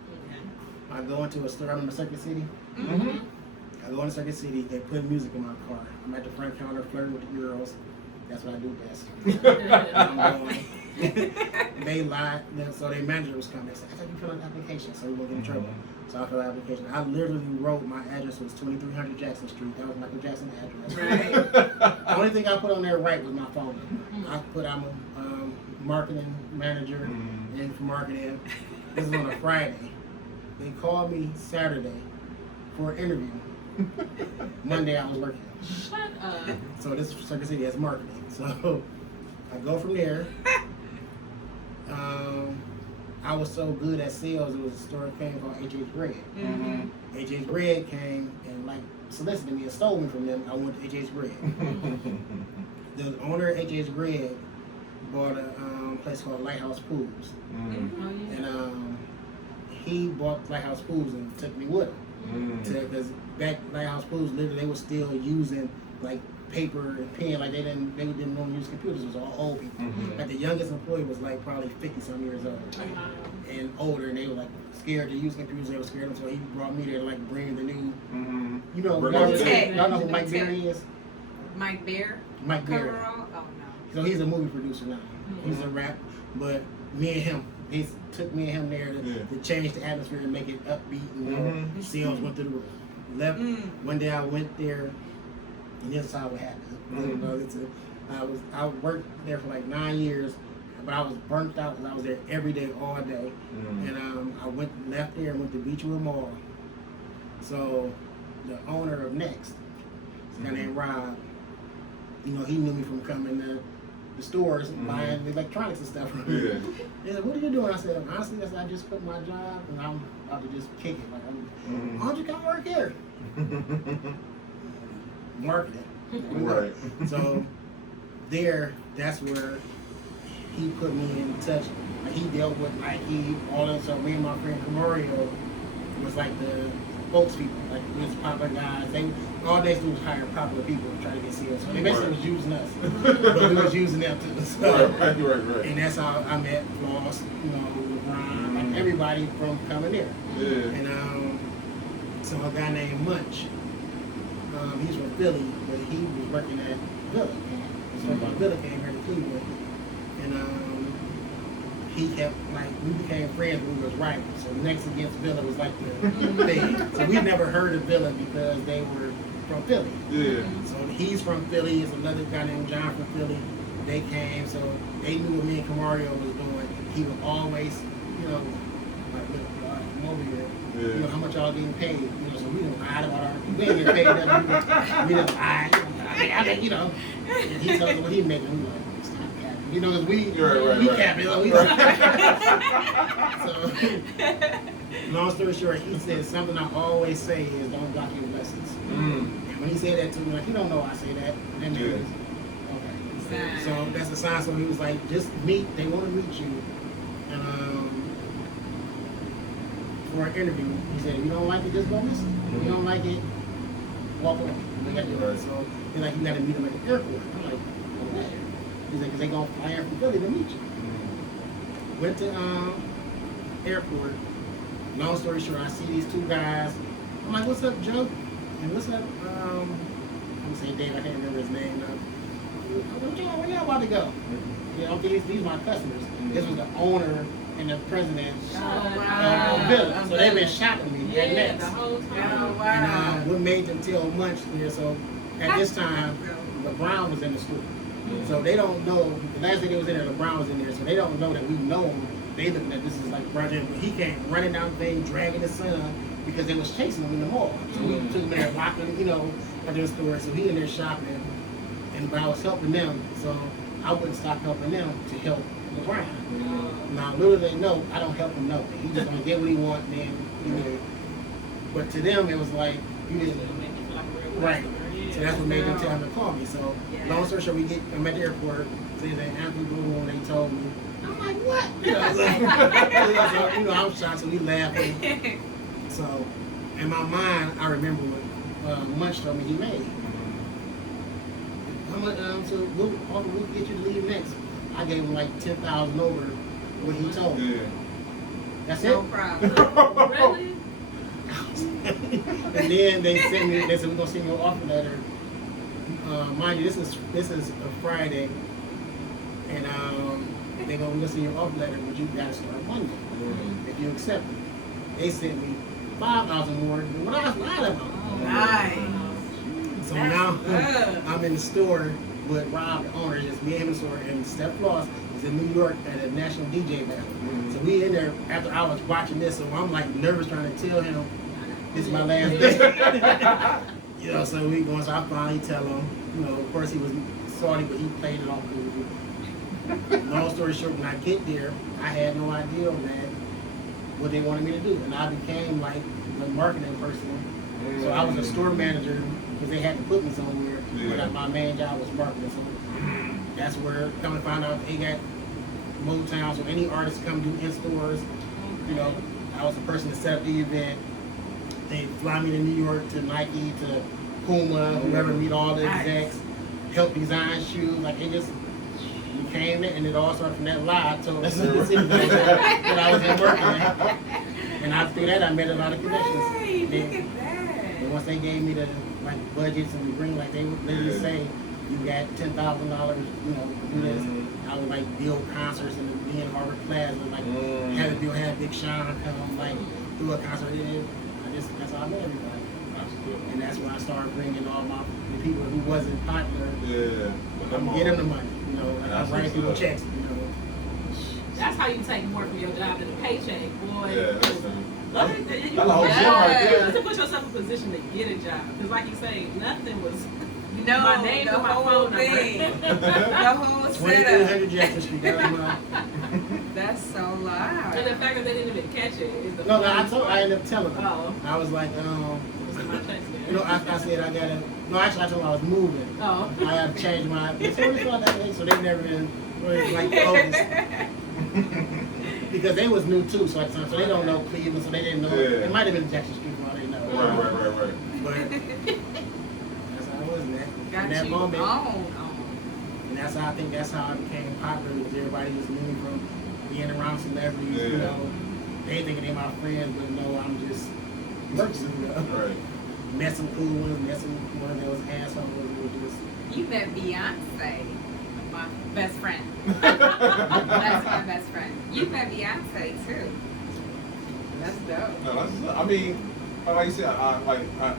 I go into a store. I'm in Circuit City. I go into Circuit City. They put music in my car. I'm at the front counter flirting with the girls. That's what I do best. I'm going. They lied. So their manager was coming. They said, I thought you filled out an application, so we won't get in trouble. So I filled out an application. I literally wrote my address was 2300 Jackson Street. That was Michael Jackson's address. Right. The only thing I put on there right was my phone number. I put I'm a marketing manager and for marketing. This is on a Friday. They called me Saturday for an interview. Monday I was working. Shut up. So this is Circuit City as marketing. So I go from there. I was so good at sales, it was a store came called H.H. Bread. H.H. Bread came and like solicited me and stole me from them. I went to H.H. Bread. The owner of H.H. Bread bought a place called Lighthouse Pools. And he bought Lighthouse Pools and took me with him. Because back Lighthouse Pools, literally they were still using like paper and pen, like they didn't know how to use computers. It was all old people. Like the youngest employee was like probably 50-some years old and older, and they were like scared to use computers. They were scared of them, so he brought me there to like bring the new, you know, y'all know who Mike Bear is? Mike Bear? Mike Bear. Coverall? Oh no. So he's a movie producer now. He's a rap, but me and him, he took me and him there to change the atmosphere and make it upbeat, and sales went through the roof. Left one day I went there, and this is how it happened. You know, I worked there for like 9 years, but I was burnt out because I was there every day, all day. And I left there and went to Beechwood Mall. So the owner of Next, a guy named Rob, you know, he knew me from coming to the stores and buying electronics and stuff. He said, "What are you doing?" I said, "Honestly, I just quit my job and I'm about to just kick it. Like, why don't you come work here?" Marketing. Right. So that's where he put me in touch. Like, he dealt with Nike, all that. So me and my friend Culinary was like the spokespeople, like we was popular guys. All they do was hire popular people to try to get sales. So they basically was using us, but we was using them too. So, right. And that's how I met Floss, you know, LeBron, like everybody from coming there. And so a guy named Munch. He's from Philly, but he was working at Villa. So Villa came here to Cleveland, and he kept, like, we became friends when we was rivals. So Next Against Villa was like the thing. So we never heard of Villa because they were from Philly. Yeah. So he's from Philly. There's another guy named John from Philly. They came, so they knew what me and Camario was doing. He would always, you know, like, look, come over here. Yeah. You know, how much y'all getting paid? You know, so we don't lie about our, we ain't getting paid nothing. We just lie. I mean, you know, and he tells us what he making. We like, stop capping. You know, because we cap it. So, so, long story short, he said something I always say is don't block your blessings. And when he said that to me, like, you don't know why I say that. And then okay. So that's a sign. So he was like, just meet. They want to meet you. And for an interview, he said, if you don't like it, just go listen. If you don't like it, walk away. They got to do it. So he's like, you got to meet him at the airport. I'm like, okay. He's like, because they're going to fly in from Philly to meet you. Went to airport. Long story short, I see these two guys. I'm like, what's up, Joe? And what's up, I'm going to say Dave, I can't remember his name now. Where y'all about to go? You know, these are my customers. This was the owner and the president of Villa. So they've been shopping me at Next. The whole time. Oh, wow. And what made them tell much there. So at this time, LeBron was in the store. So they don't know, the last day they was in there, LeBron was in there, so they don't know that we know him. They looking at this is like LeBron James, but he came running down the thing, dragging his son, because they was chasing him in the mall. So we took him there, locked him, you know, at their store. So he in there shopping, but I was helping them, so I wouldn't stop helping them to help LeBron. Now, little they know, I don't help him nothing. He just gonna get what he want, then, you know. But to them, it was like, you didn't, right. So that's what made them tell him to call me. So long story short, I'm at the airport. So he's like, Anthony Boone, they told me. I'm like, what? You know, so, you know, I was shocked, so we laughing. So in my mind, I remember what Munch told me he made. I'm like, so we'll get you to leave next. I gave him like 10,000 over what he told me. That's it. No problem. Really? And then they said we're gonna send you an offer letter. Mind you, this is a Friday, and we're gonna send you an offer letter, but you gotta start Monday if you accept it. They sent me 5,000 more than what I lied about. Nice. So now I'm in the store with Rob, the owner, just me and him in the store, and Steph Floss is in New York at a national DJ battle. So we in there after I was watching this, so I'm like nervous trying to tell him this is my last day. You know, so we going, so I finally tell him, you know, of course he was salty, but he played it off good. Long story short, when I get there, I had no idea that what they wanted me to do. And I became like the marketing person. So I was a store manager because they had to put me somewhere. But my main job was marketing. So that's where, come to find out, they got Motown. So any artists come do in-stores, you know, I was the person to set up the event. They fly me to New York, to Nike, to Puma, whoever, meet all the execs, help design shoes. Like, it just became it, and it all started from that lie I told that I was in working. And through that, I made a lot of connections. Right, look at that. And once they gave me the like budgets and the green, like they would literally say, you got $10,000, you know, to do this. I would like build concerts in the me and Harvard Plaza, like have Big Sean come, like do a concert. That's how I met everybody. And that's when I started bringing all the people who wasn't popular. Get them the money, you know. And I was writing people checks, you know. That's how you take more from your job than a paycheck, boy. That's a whole gym right there. To put yourself in a position to get a job. Because like you say, nothing was No, my name the or my whole phone thing. number. The whole setup. 2300 Jackson Street. That's so loud. And the fact that they didn't even catch it is the No, funniest I part. ended up telling them. Oh. I was like, This is my checks you know, I said I gotta. No, actually, I told them I was moving. Oh. I had to change my. So they never even really like focused. Because they was new too, so they don't know Cleveland, so they didn't know. It might have been Jackson Street for all they know. Right. But that's how it was in Got that you moment. on. And that's how I think that's how I became popular, because everybody was knew me from being around celebrities. You know, they thinking they my friends, but no, I'm just working. You know? Right. Met some cool ones, met some one that was assholes. You met Beyonce. my best friend. That's my best friend. You met Beyonce too. That's dope. No, I mean, like you said,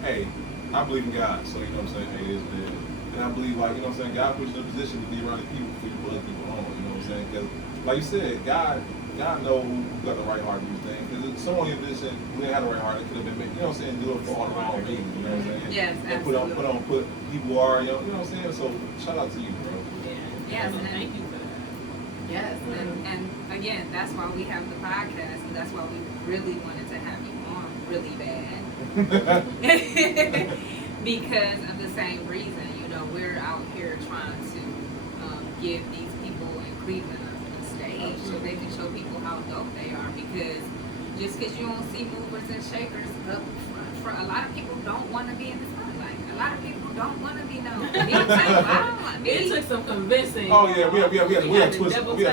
hey, I believe in God, so you know what I'm saying. Hey, it is what it is. And I believe, like, you know what I'm saying, God puts you in a position to be around the people before you put other people on. You know what I'm saying? Because, like you said, God knows who got the right heart to do these things. Because if someone in this who didn't have the right heart, it could have been, you know what I'm saying, do it for all the wrong reasons. You know what I'm saying? Yes, and absolutely. put people who are, you know what I'm saying. So shout out to you, bro. Yes, So thank you for that. Yes, and again, that's why we have the podcast, and that's why we really wanted to have you on really bad. Because of the same reason, you know, we're out here trying to give these people in Cleveland a stage so they can show people how dope they are. Because just because you don't see movers and shakers up front, a lot of people don't want to be in the spotlight. A lot of people don't want to be known. Me too. It took some convincing. Oh yeah, we had twisted. We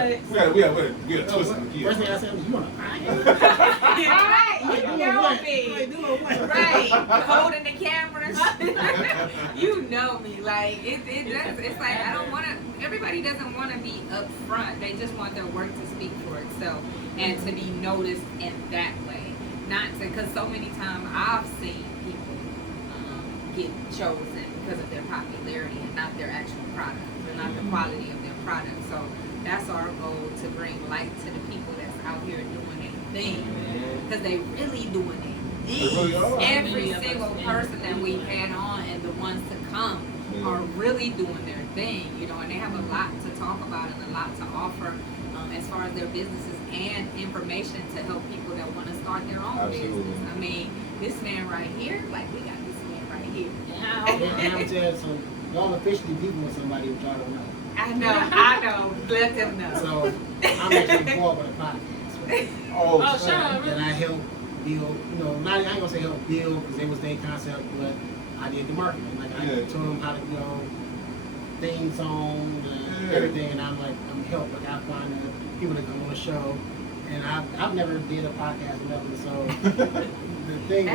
had twisted the key. First thing I said was, you want to Right, you know me. doing what? Right, holding the cameras. You know me. Like it's like I don't want to. Everybody doesn't want to be up front. They just want their work to speak for itself and to be noticed in that way. Not to, because so many times I've seen people get chosen because of their popularity and not their actual product, and not the quality of their product. So that's our goal, to bring light to the people that's out here doing their thing, because they really doing it. Really are. Every single person that we've had on and the ones to come are really doing their thing, you know, and they have a lot to talk about and a lot to offer as far as their businesses and information to help people that want to start their own business. I mean, this man right here, like we got this man right here. And I'm telling you, so y'all officially people with somebody who y'all don't know. I know. Let them know. So I'm actually involved with a podcast. Right? Oh, sure. And I helped build, you know, I ain't gonna say help build because it was their concept, but I did the marketing. Like I told them how to, you know, theme song, everything, and I'm help. Like I find the people that come on the show, and I've never did a podcast or nothing, so the thing that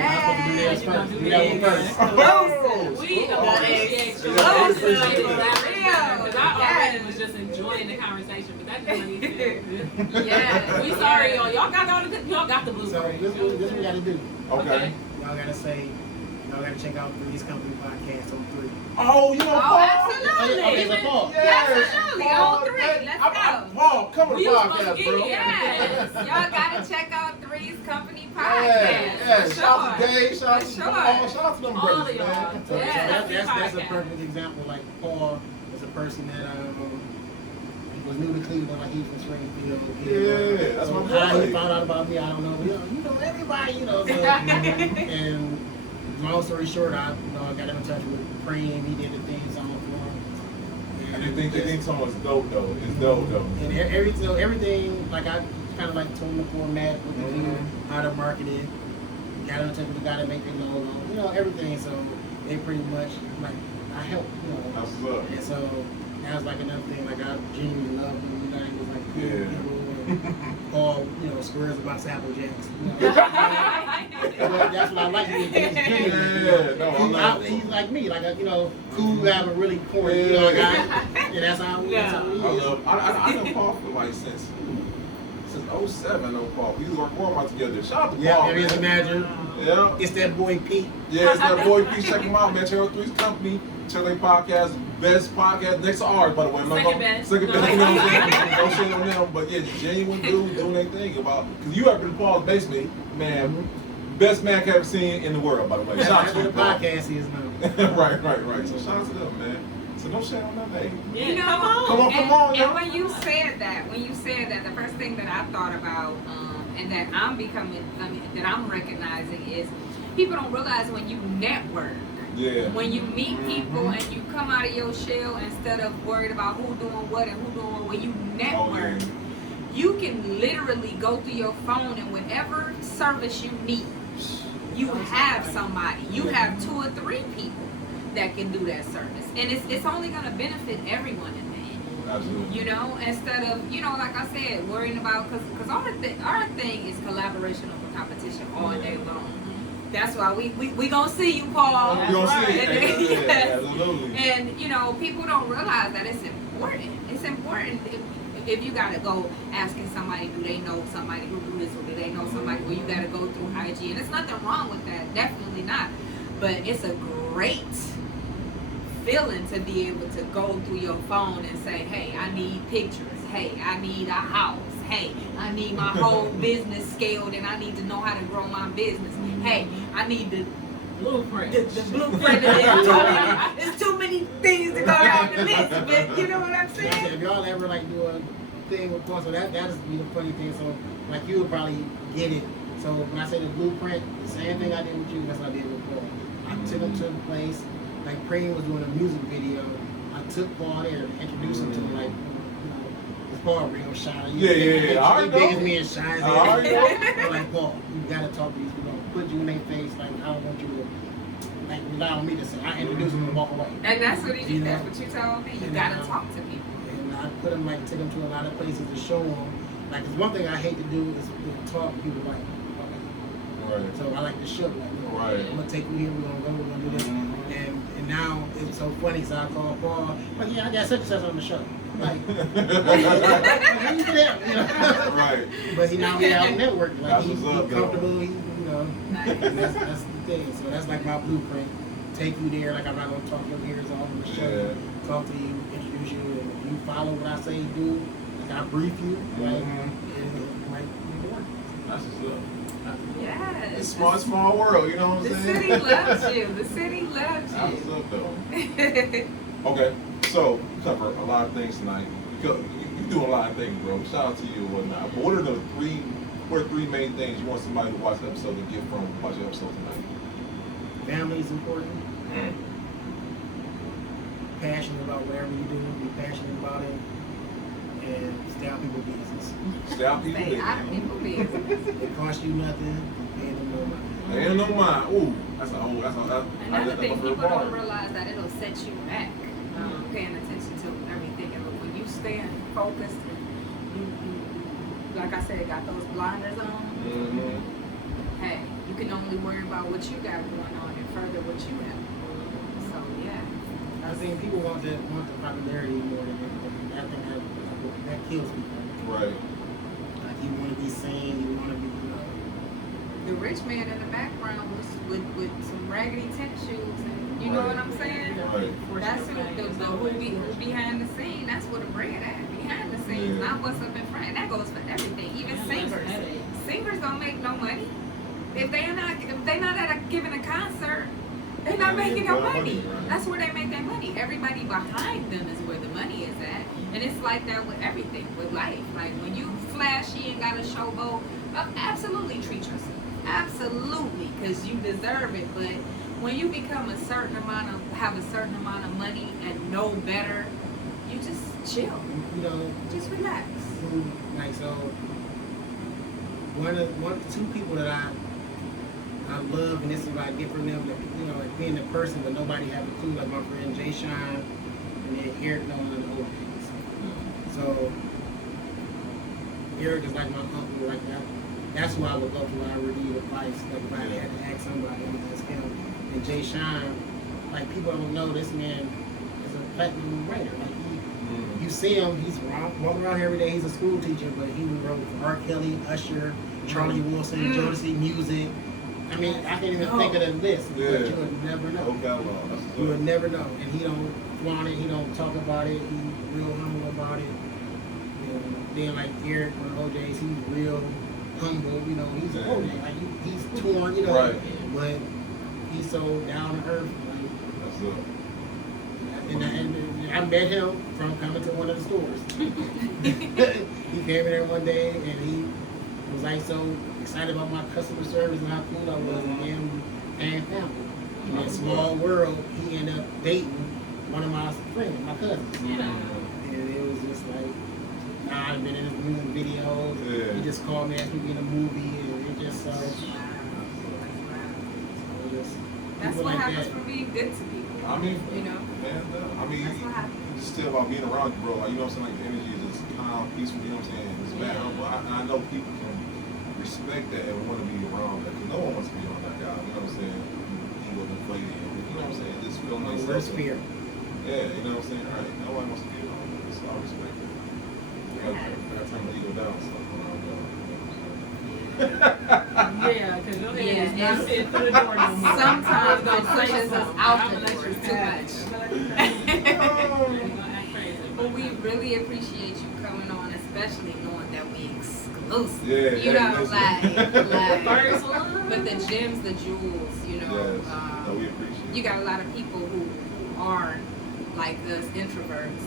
I'm supposed to do that first. We appreciate you. Because I already was just enjoying the conversation, but that just made me feel good. Yeah. We sorry, y'all. Y'all got the So blueprint. this is what we gotta do. Okay. Y'all gotta check out Three's Company podcast on 3. Oh, you know, Paul? absolutely. Okay, so Paul. Absolutely. All 3. Let's go. Paul, come to the We was podcast, supposed to bro. get Yes. Y'all gotta check out Three's Company podcast. Yeah. For Shout out to sure. Dave, shout out to For Paul, shout out to them All brothers, of y'all. man. So Yeah. that's a perfect example. Like Paul is a person that was new to Cleveland, like he's from Springfield. Yeah, that's so my how boy. he found out about me, I don't know. You know everybody, you know. So, and long story short, I got in touch with Praying. He did the theme song for him. And they think song was dope though. It's dope though. And everything, like I kind of like told them the format, what to do, how to market it. Got in touch with the guy that make the logo, you know, everything. So they pretty much like I helped, you know. That's what's up. And so that was like another thing. Like I genuinely loved him. You know, he was like cool people. All, you know, squares about Apple Jacks. You know? That's what I like. He's like me, like a, you know, cool guy, but really corny. You know, guy. Yeah, that's how he is. I know Paul for like since 07. I know Paul. We work Walmart together. Shout out to Paul. Yeah, there is a manager. Yeah. It's that boy Pete. Yeah, it's that boy Pete. Check him out, man. Check out Three's Company. Check their podcast. Best podcast next to ours, by the way. Second best. Second best. You know what I'm saying? Don't shit on them, but yeah, genuine dude doing their thing about. Because you have been Paul's basement, man. Best man I've ever seen in the world, by the way. Shout out That's to what the the podcast is now. Right. So shout out to them, man. So don't shit on them, man. Yeah, You know, come on. Come on, and y'all. when you said that, the first thing that I thought about, and that that I'm recognizing is people don't realize when you network, when you meet people and you come out of your shell instead of worried about who doing what and who doing what, when you network, you can literally go through your phone and whatever service you need, you have somebody, you have 2 or 3 people that can do that service, and it's only going to benefit everyone in the end. Absolutely. You know, instead of, you know, like I said, worrying about, because our thing is collaboration over competition all day long. That's why we gonna see you, Paul. We gonna see you. Yes. Absolutely. And you know, know, people don't realize that it's important. It's important if you gotta go asking somebody, do they know somebody who do this, or do they know somebody where you gotta go through hygiene. There's nothing wrong with that, definitely not. But it's a great feeling to be able to go through your phone and say, hey, I need pictures. Hey, I need a house. Hey, I need my whole business scaled and I need to know how to grow my business. Hey, I need the blueprint. The blueprint. There's too many things to go down the list, but you know what I'm saying? If y'all ever like do a thing with Paul, so that just be the funny thing. So like you would probably get it. So when I say the blueprint, the same thing I did with you, that's what I did with Paul. I took him to the place, like Preem was doing a music video. I took Paul there and introduced him to like, you know, it's Paul real shy. Yeah. I He know. begs me and shy. I'm like, Paul, you gotta talk to these people. Put you in their face, like I don't want you to like rely on me to say. I introduce them and walk away. And that's what he did. That's what you told me. You And, gotta talk to people. And I put them like take them to a lot of places to show them. Like, cause one thing I hate to do is to talk to people like, okay. Right. So I like to show like, Right. I'm gonna take you here. We're gonna go. We're gonna do this. And now it's so funny. So I call Paul. But yeah, I got such and such on the show. Like, how you do that? You know? Right. But he now we out networking. Like That's he's what's up, comfortable. He, you know. And that's the thing. So that's like my blueprint. Take you there. Like I'm not gonna talk your ears off on the show. Yeah. Talk to you, introduce you, and if you follow what I say do, like I brief you, right? And like you work. That's what's up. Yes. It's small world, you know what I'm The saying? city loves you. The city loves That's you. what's up, though. Okay, so we cover a lot of things tonight. You're doing a lot of things, bro. Shout out to you and whatnot. But what are the three main things you want somebody to watch the episode to get from watching the episode tonight? Family is important. Passionate about whatever you do, be passionate about it, and stay out people's business. Stay out people Stay out of people's business. It costs you nothing, you pay them no money. Ain't no mind. Ooh, that's Another thing, people don't realize that it'll set you back, paying attention to everything. And when you stand focused, you like I said, got those blinders on. Hey, you can only worry about what you got going on and further what you have. So yeah. I think people want the popularity more than anything. I think that kills people. Right. Like you want to be seen, you want to be, you know. The rich man in the background was with some raggedy tennis shoes, and you know what I'm saying? Right. That's who's behind the scene. That's what a brand at. Behind the scenes, Yeah. not what's up in front. And that goes for everything, even singers. Singers don't make no money. If they're not giving a concert, they're not making no money. That's where they make their money. Everybody behind them is where the money is at. And it's like that with everything, with life. Like when you flashy and got a showboat, absolutely treat yourself. Absolutely, because you deserve it. But when you become have a certain amount of money and know better, you just chill. You know, Just relax. like so. Two people that I love, and this is what I get from them. That, you know, like being the person, but nobody have a clue. Like my friend Jay Shine, and then Eric Nolan and the OJs. So Eric is like my uncle, like that. That's who I would go to when I would need advice. Like if I had to ask somebody, I would ask him. And Jay Shine, like people don't know this man is a platinum writer. Like you see him, he's walking around here every day. He's a school teacher, but he wrote for R. Kelly, Usher, Charlie Wilson, Jodeci, Music. I mean, I can't even think of the list, but you would never know. You would never know. And he don't flaunt it, he don't talk about it, he's real humble about it. And then like Eric or OJ's, he's real humble, you know, he's an OJ, like he's torn, you know, Right. but he's so down to earth. Like, That's up. and I met him from coming to one of the stores. He came in there one day and he was like so excited about my customer service and how cool I was, and then and family. In that small world, he ended up dating one of my friends, my cousins. And it was just like, I've been in his music videos. Yeah. He just called me, asked me to be in a movie, and it just so. That's what happens for being good to people. I mean, you know. Man, I mean, That's what happens. it's still about being around you, bro. Like, you know what I'm saying? Like, the energy is just calm, peaceful, you know what I'm saying? It's bad. I know people can respect that and want to be around that. Because no one wants to be around that guy, you know what I'm saying? He wasn't playing, you know what I'm saying? Just feel like Worst fear. Yeah, you know what I'm saying? All right, nobody wants to get on. It's all respect. I gotta turn my ego down. So Yeah, because your head is not fit through the door no more. Sometimes Gonna it say pushes us something. out I'm the gonna door let you too pass. But we really appreciate you coming on, especially knowing that we exclusive. Yeah, You know, First like, one. but the gems, the jewels, you know. yes, no, we appreciate You got a lot of people who are like us, introverts,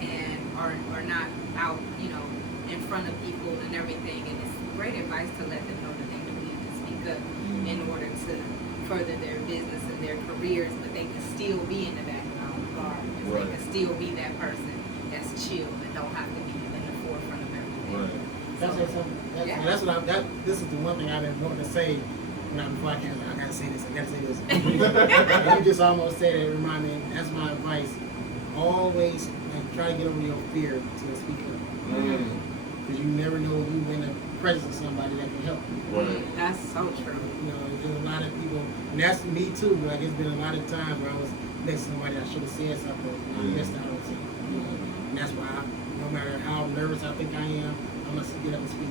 and are not out, you know, in front of people and everything. And it's great advice to let them know that they do need to speak up in order to further their business and their careers, but they can still be in the background regardless. Right. They can still be that person that's chill and don't have to be in the forefront of everything. Right. That's what this is the one thing I've been wanting to say. Before I gotta say this. You just almost said it. Remind me. That's my advice. Always try to get over your fear to speak up. Because you never know who in the presence of somebody that can help you. Right. That's so true. You know, there's a lot of people, and that's me too. Like it's been a lot of times where I was next to somebody I should have said something, and I missed out on something. And that's why, no matter how nervous I think I am, I'm gonna get up and speak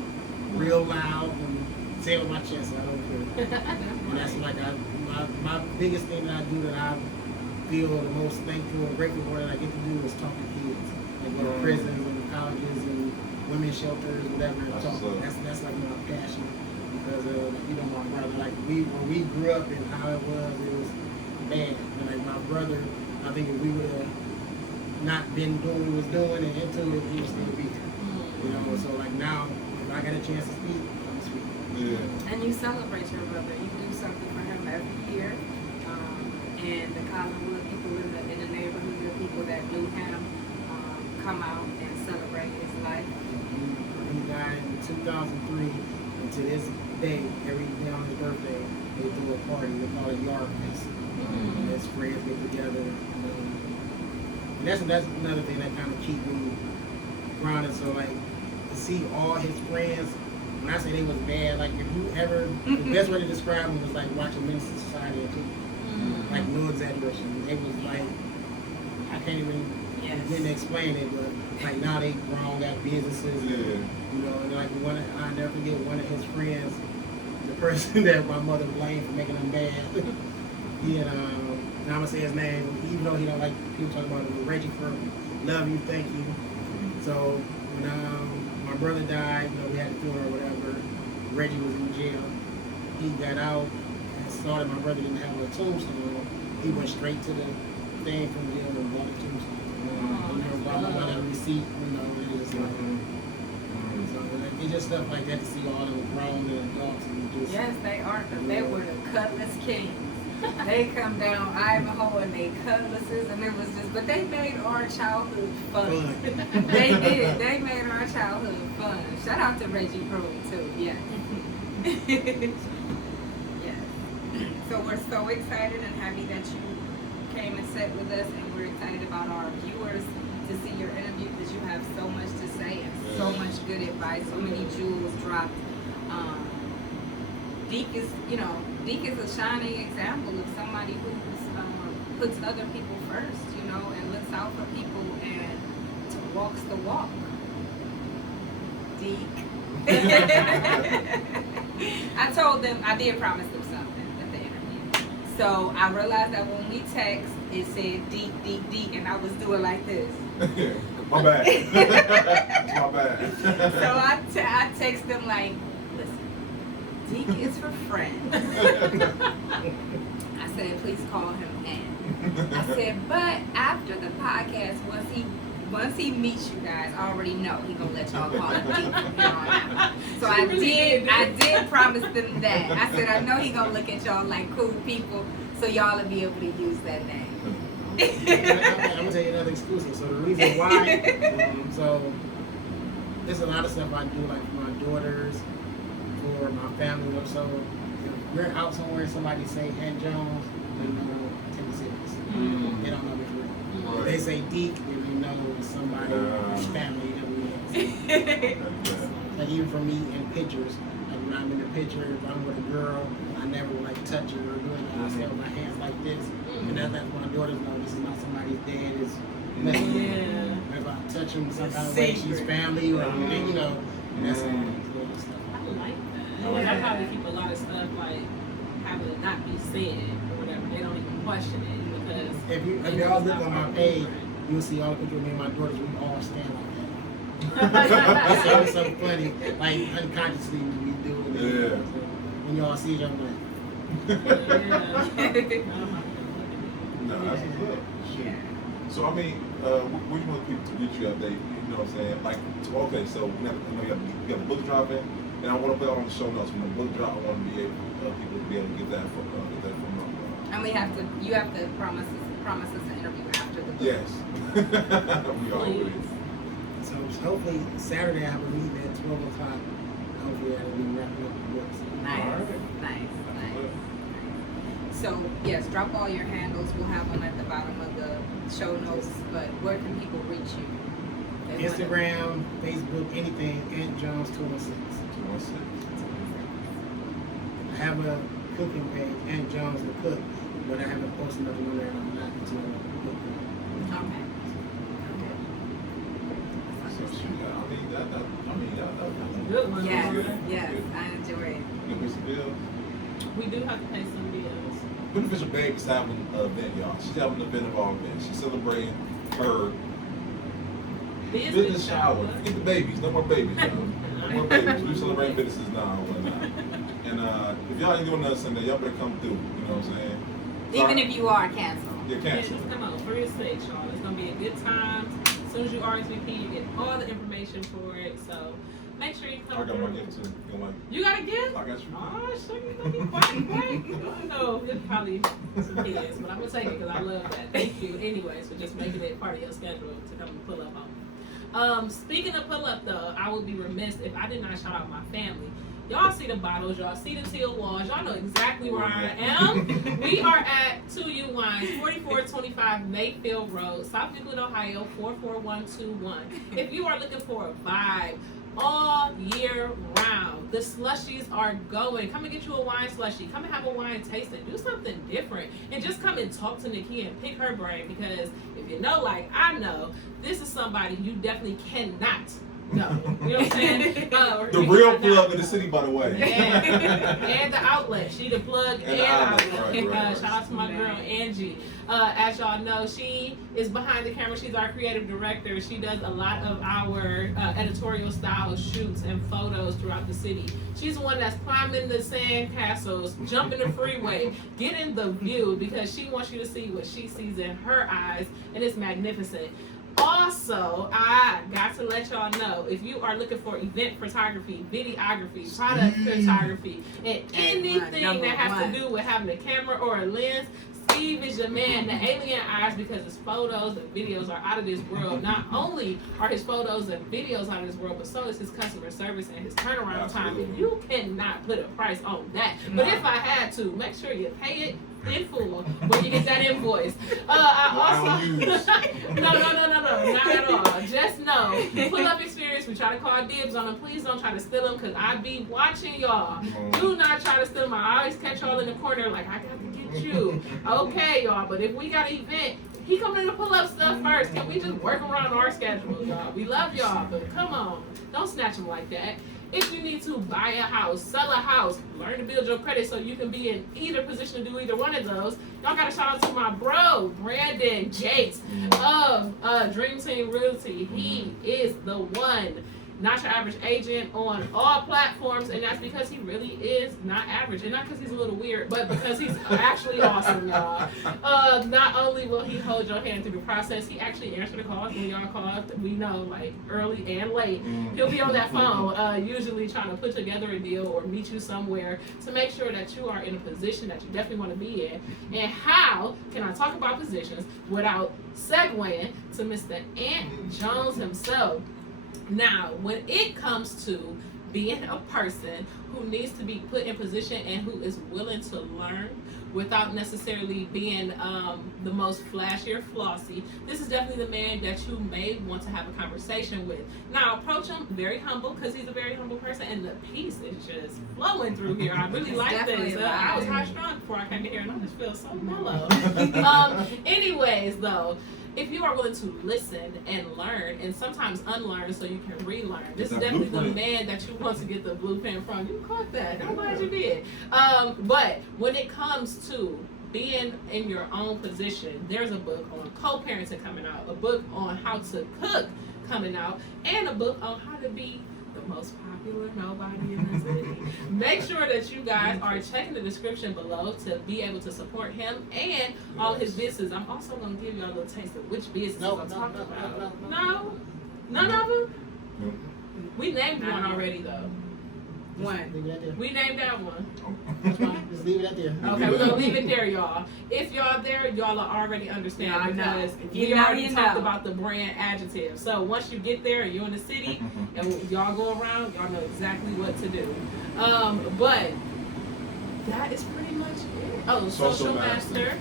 real loud and say it with my chest. I don't care. And that's like my biggest thing that I do that I feel the most thankful and grateful for that I get to do is talk to kids, like go to prisons and colleges and women's shelters, whatever. And talk. That's like my passion because you know my brother, like when we grew up and how it was bad. And like my brother, I think if we would have not been doing what we was doing and into it, he would still be here. You know, so like now, if I got a chance to speak, I'm speaking. Yeah. And you celebrate your brother. You do something for him every year. And the Collinwood people in the neighborhood, the people that knew him, come out and celebrate his life. He died in 2003, and to this day, every day on his birthday, they do a party. They call it Yard Fest. And his friends get together. And that's another thing that kind of keep me grounded. So like to see all his friends. When I say they was bad, like if you ever, the best way to describe them was like watching Minister Society and TV. Like no exaggeration. It was like, I can't even begin to explain it, but like now they grown, got businesses. And, you know, and like I never forget one of his friends, the person that my mother blamed for making him bad. He and I'm gonna say his name, even though he don't like people talking about him, Reggie from Love You, Thank You. So when my brother died, you know, we had a funeral or whatever. Reggie was in jail. He got out and saw that my brother didn't have a tombstone. He went straight to the thing from jail and bought a tombstone. You know, bought a receipt, you know, and it was like, so like, it's just stuff like that to see all them grown and adults and just. Yes, they are. They were the cutlass kings. They come down Ivanhoe and they cutlasses, and it was just, but they made our childhood fun. They did. They made our childhood fun. Shout out to Reggie Pruitt too. Yeah. Yes. So we're so excited and happy that you came and sat with us, and we're excited about our viewers to see your interview because you have so much to say and so much good advice, so many jewels dropped. Deke is a shining example of somebody who puts other people first, you know, and looks out for people and walks the walk. Deke. I told them, I did promise them something at the interview. So I realized that when we text, it said Deke, and I was doing like this. My bad. It's my bad. So I text them like, Deke is for friends. I said, please call him Ann. I said, but after the podcast, once he meets you guys, I already know he gonna let y'all call him Deke. So I did promise them that. I said, I know he gonna look at y'all like cool people, so y'all will be able to use that name. I'm gonna tell you another exclusive. So the reason why, so there's a lot of stuff I do, like for my daughters, for my family. So if we're out somewhere and somebody say Aunt Jones, they know take it serious. They don't know it's real. If they say Deke, if you know it's somebody, it's family that we have. Like even for me in pictures, like when I'm in a picture, if I'm with a girl, I never would like touch her or do anything. I stay with my hands like this. And that's my daughters know this is not somebody his dad is messing with him. If I touch him some kind of way, she's family, or you know, and that's all little stuff. I like that. I probably keep a lot of stuff like having it not be said or whatever. They don't even question it because If y'all look on my page, you'll see all the pictures of me and my daughters. We all stand like that. That's so funny. Like unconsciously we do it. Yeah. So, when y'all see each other, like. No, that's what's up. Shit. So I mean, what do you want people to reach you out there? You know what I'm saying? Like, okay, so we have, you got a book dropping, and I want to put it on the show notes. When the book drop, I want to be able people to be able to get that from. And you have to promise us an interview after the book. Yes. We always. So hopefully Saturday I have a meeting at 12 o'clock. Hopefully I'll be wrapping up the books. Nice. So yes, drop all your handles. We'll have them at the bottom of the show notes. But where can people reach you? Instagram, Facebook, anything. Jones 216. 216. I have a cooking page, Aunt Jones the Cook, but I haven't posted nothing on there. I'm not until Okay. So shoot, I mean that. Good one. Yes, I enjoy it. You pay some bills. We do have to pay some bills. Beneficial Babe is having an event, y'all. She's having an event of all events. She's celebrating her business shower. Forget the babies. No more babies, y'all. No more babies. We celebrate businesses now and whatnot. And if y'all ain't doing nothing Sunday, y'all better come through. You know what I'm saying? Even if you are canceled. You're canceled. Just come on, for your sake, y'all. It's gonna be a good time. As soon as you RSVP, you get all the information for it. So make sure you come I got my through. gift too. You got a gift? I got you. Oh, shit, you gonna be quiet. I don't know. It's probably some kids, but I'm gonna take it because I love that. Thank you, anyways, for just making it part of your schedule to come and pull up on. Speaking of pull up though, I would be remiss if I did not shout out my family. Y'all see the bottles, y'all see the teal walls, y'all know exactly where I am. We are at 2U Wines, 4425 Mayfield Road, South Euclid, Ohio, 44121. If you are looking for a vibe all year round, the slushies are going. Come and get you a wine slushie. Come and have a wine tasting. Do something different. And just come and talk to Nikki and pick her brain, because if you know, like I know, this is somebody you definitely cannot no, you know what I'm saying? The real plug of the city, by the way. And the outlet. She the plug and the outlet. Right. Shout out to my girl, Angie. As y'all know, she is behind the camera. She's our creative director. She does a lot of our editorial style shoots and photos throughout the city. She's the one that's climbing the sand castles, jumping the freeway, getting the view, because she wants you to see what she sees in her eyes, and it's magnificent. Also, I got to let y'all know, if you are looking for event photography, videography, product photography, and anything that has to do with having a camera or a lens, Steve is your man, the alien eyes, because his photos and videos are out of this world. Not only are his photos and videos out of this world, but so is his customer service and his turnaround time. And you cannot put a price on that. But if I had to, make sure you pay it in full when you get that invoice. I also no, not at all. Just know, pull up experience. We try to call dibs on them. Please don't try to steal them, because I be watching y'all. Do not try to steal them. I always catch y'all in the corner like, I got to get you. Okay, y'all. But if we got an event, he coming to pull up stuff first. Can we just work around our schedule, y'all? We love y'all, but come on, don't snatch them like that. If you need to buy a house, sell a house, learn to build your credit so you can be in either position to do either one of those, y'all got to shout out to my bro, Brandon Jakes of Dream Team Realty. He is the one. Not your average agent on all platforms, and that's because he really is not average, and not because he's a little weird, but because he's actually awesome, y'all. Not only will he hold your hand through the process, he actually answers the calls when y'all call. We know, like early and late. He'll be on that phone, usually trying to put together a deal or meet you somewhere to make sure that you are in a position that you definitely want to be in. And how can I talk about positions without segueing to Mr. Ant Jones himself? Now, when it comes to being a person who needs to be put in position and who is willing to learn without necessarily being the most flashy or flossy, this is definitely the man that you may want to have a conversation with. Now, approach him very humble, because he's a very humble person, and the peace is just flowing through here. I really like this. I was high strung before I came in here, and I just feel so mellow. Anyways, though, if you are willing to listen and learn, and sometimes unlearn so you can relearn, this is That definitely the blueprint. man that you want to get the blueprint from. You caught that. I'm glad you did. But when it comes to being in your own position, there's a book on co-parenting coming out, a book on how to cook coming out, and a book on how to be the most popular nobody in the city. Make sure that you guys are checking the description below to be able to support him and all his business. I'm also going to give y'all a little taste of which business I'm talking about. No? None of them? Nope. We named one already, though. One. Leave it at there. We named that one. Just leave it at there. Okay, we're gonna leave it there, y'all. If y'all there, y'all are already understand Y'all know. because If you we know, already you talked know. about the brand adjective. So once you get there and you're in the city and y'all go around, y'all know exactly what to do. But that is pretty much it. Oh, Social Master.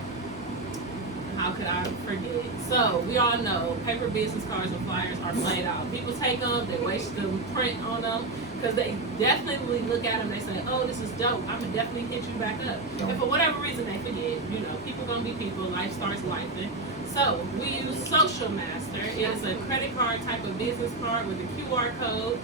How could I forget? So we all know paper business cards and flyers are played out. People take them, they waste the print on them because they definitely look at them. They say, "Oh, this is dope. I'm gonna definitely hit you back up." And for whatever reason, they forget. You know, people gonna be people. Life starts lifing. So we use Social Master. It's a credit card type of business card with a QR code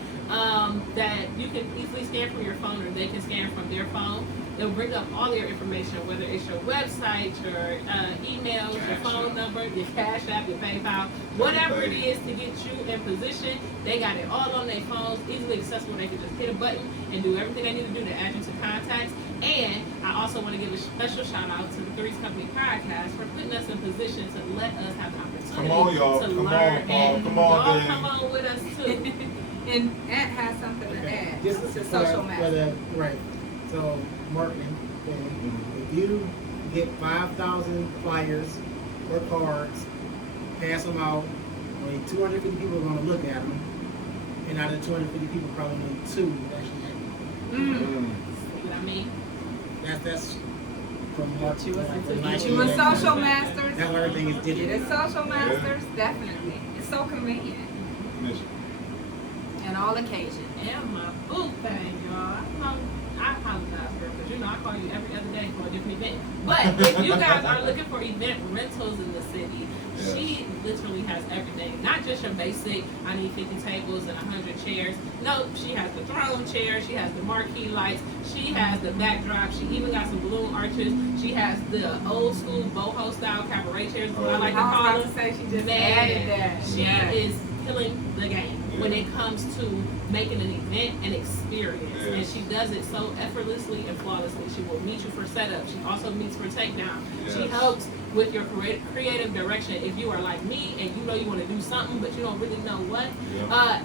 that you can easily scan from your phone, or they can scan from their phone. They'll bring up all your information, whether it's your website, your emails, your phone number, your Cash App, your PayPal, whatever it is to get you in position. They got it all on their phones, easily accessible. They can just hit a button and do everything they need to do to add you to contacts. And I also want to give a special shout out to the Three's Company Podcast for putting us in position to let us have the opportunity Come on, y'all. to Come learn. on, Paul. And Come on, y'all Dan. come on with us too. And Ant has something to add This to is Social Master. right. So marketing. If you get 5,000 flyers or cards, pass them out. Only 250 people are going to look at them, and out of the 250 people, probably only 2 will actually make See what I mean? it. That's from marketing. Get you a Social Masters. Now everything is Get digital. a Social Masters, definitely. It's so convenient. And all occasions. And my boo thing, y'all. I apologize, girl, because you know I call you every other day for a different event. But if you guys are looking for event rentals in the city, she literally has everything. Not just your basic, I need 50 tables and 100 chairs. No, she has the throne chair, she has the marquee lights, she has the backdrop, she even got some balloon arches, she has the old school boho style cabaret chairs, what I like to I was call about them. to say she just Man, added that. she Yes. is killing the game when it comes to making an event an experience. Yes. And she does it so effortlessly and flawlessly. She will meet you for setup. She also meets for takedown. She Yes. helps with your creative direction. If you are like me and you know you want to do something but you don't really know what,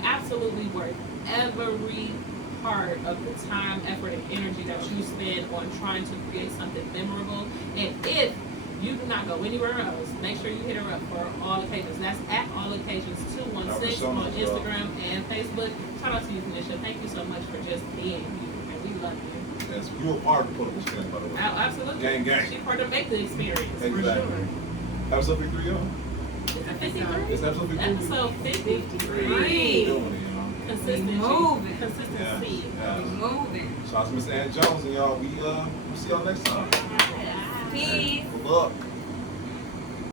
absolutely worth every part of the time, effort, and energy that you spend on trying to create something memorable. And if you do not go anywhere else, make sure you hit her up for all occasions. That's at all occasions 216 on Instagram and Facebook. Shout out to you, Kanisha. Thank you so much for just being you, and we love you. Yes, you were part of the political experience, by the way. Absolutely. Gang, gang. She part of make the experience, Exactly. for sure. Episode 53, y'all. Is it 53? It's episode 53. Episode 53. Doing it, y'all. Consistency. Moving. Consistency. Yeah. Moving. Shout out to Mr. Ann Jones and y'all. We'll see y'all next time. Peace. Good luck.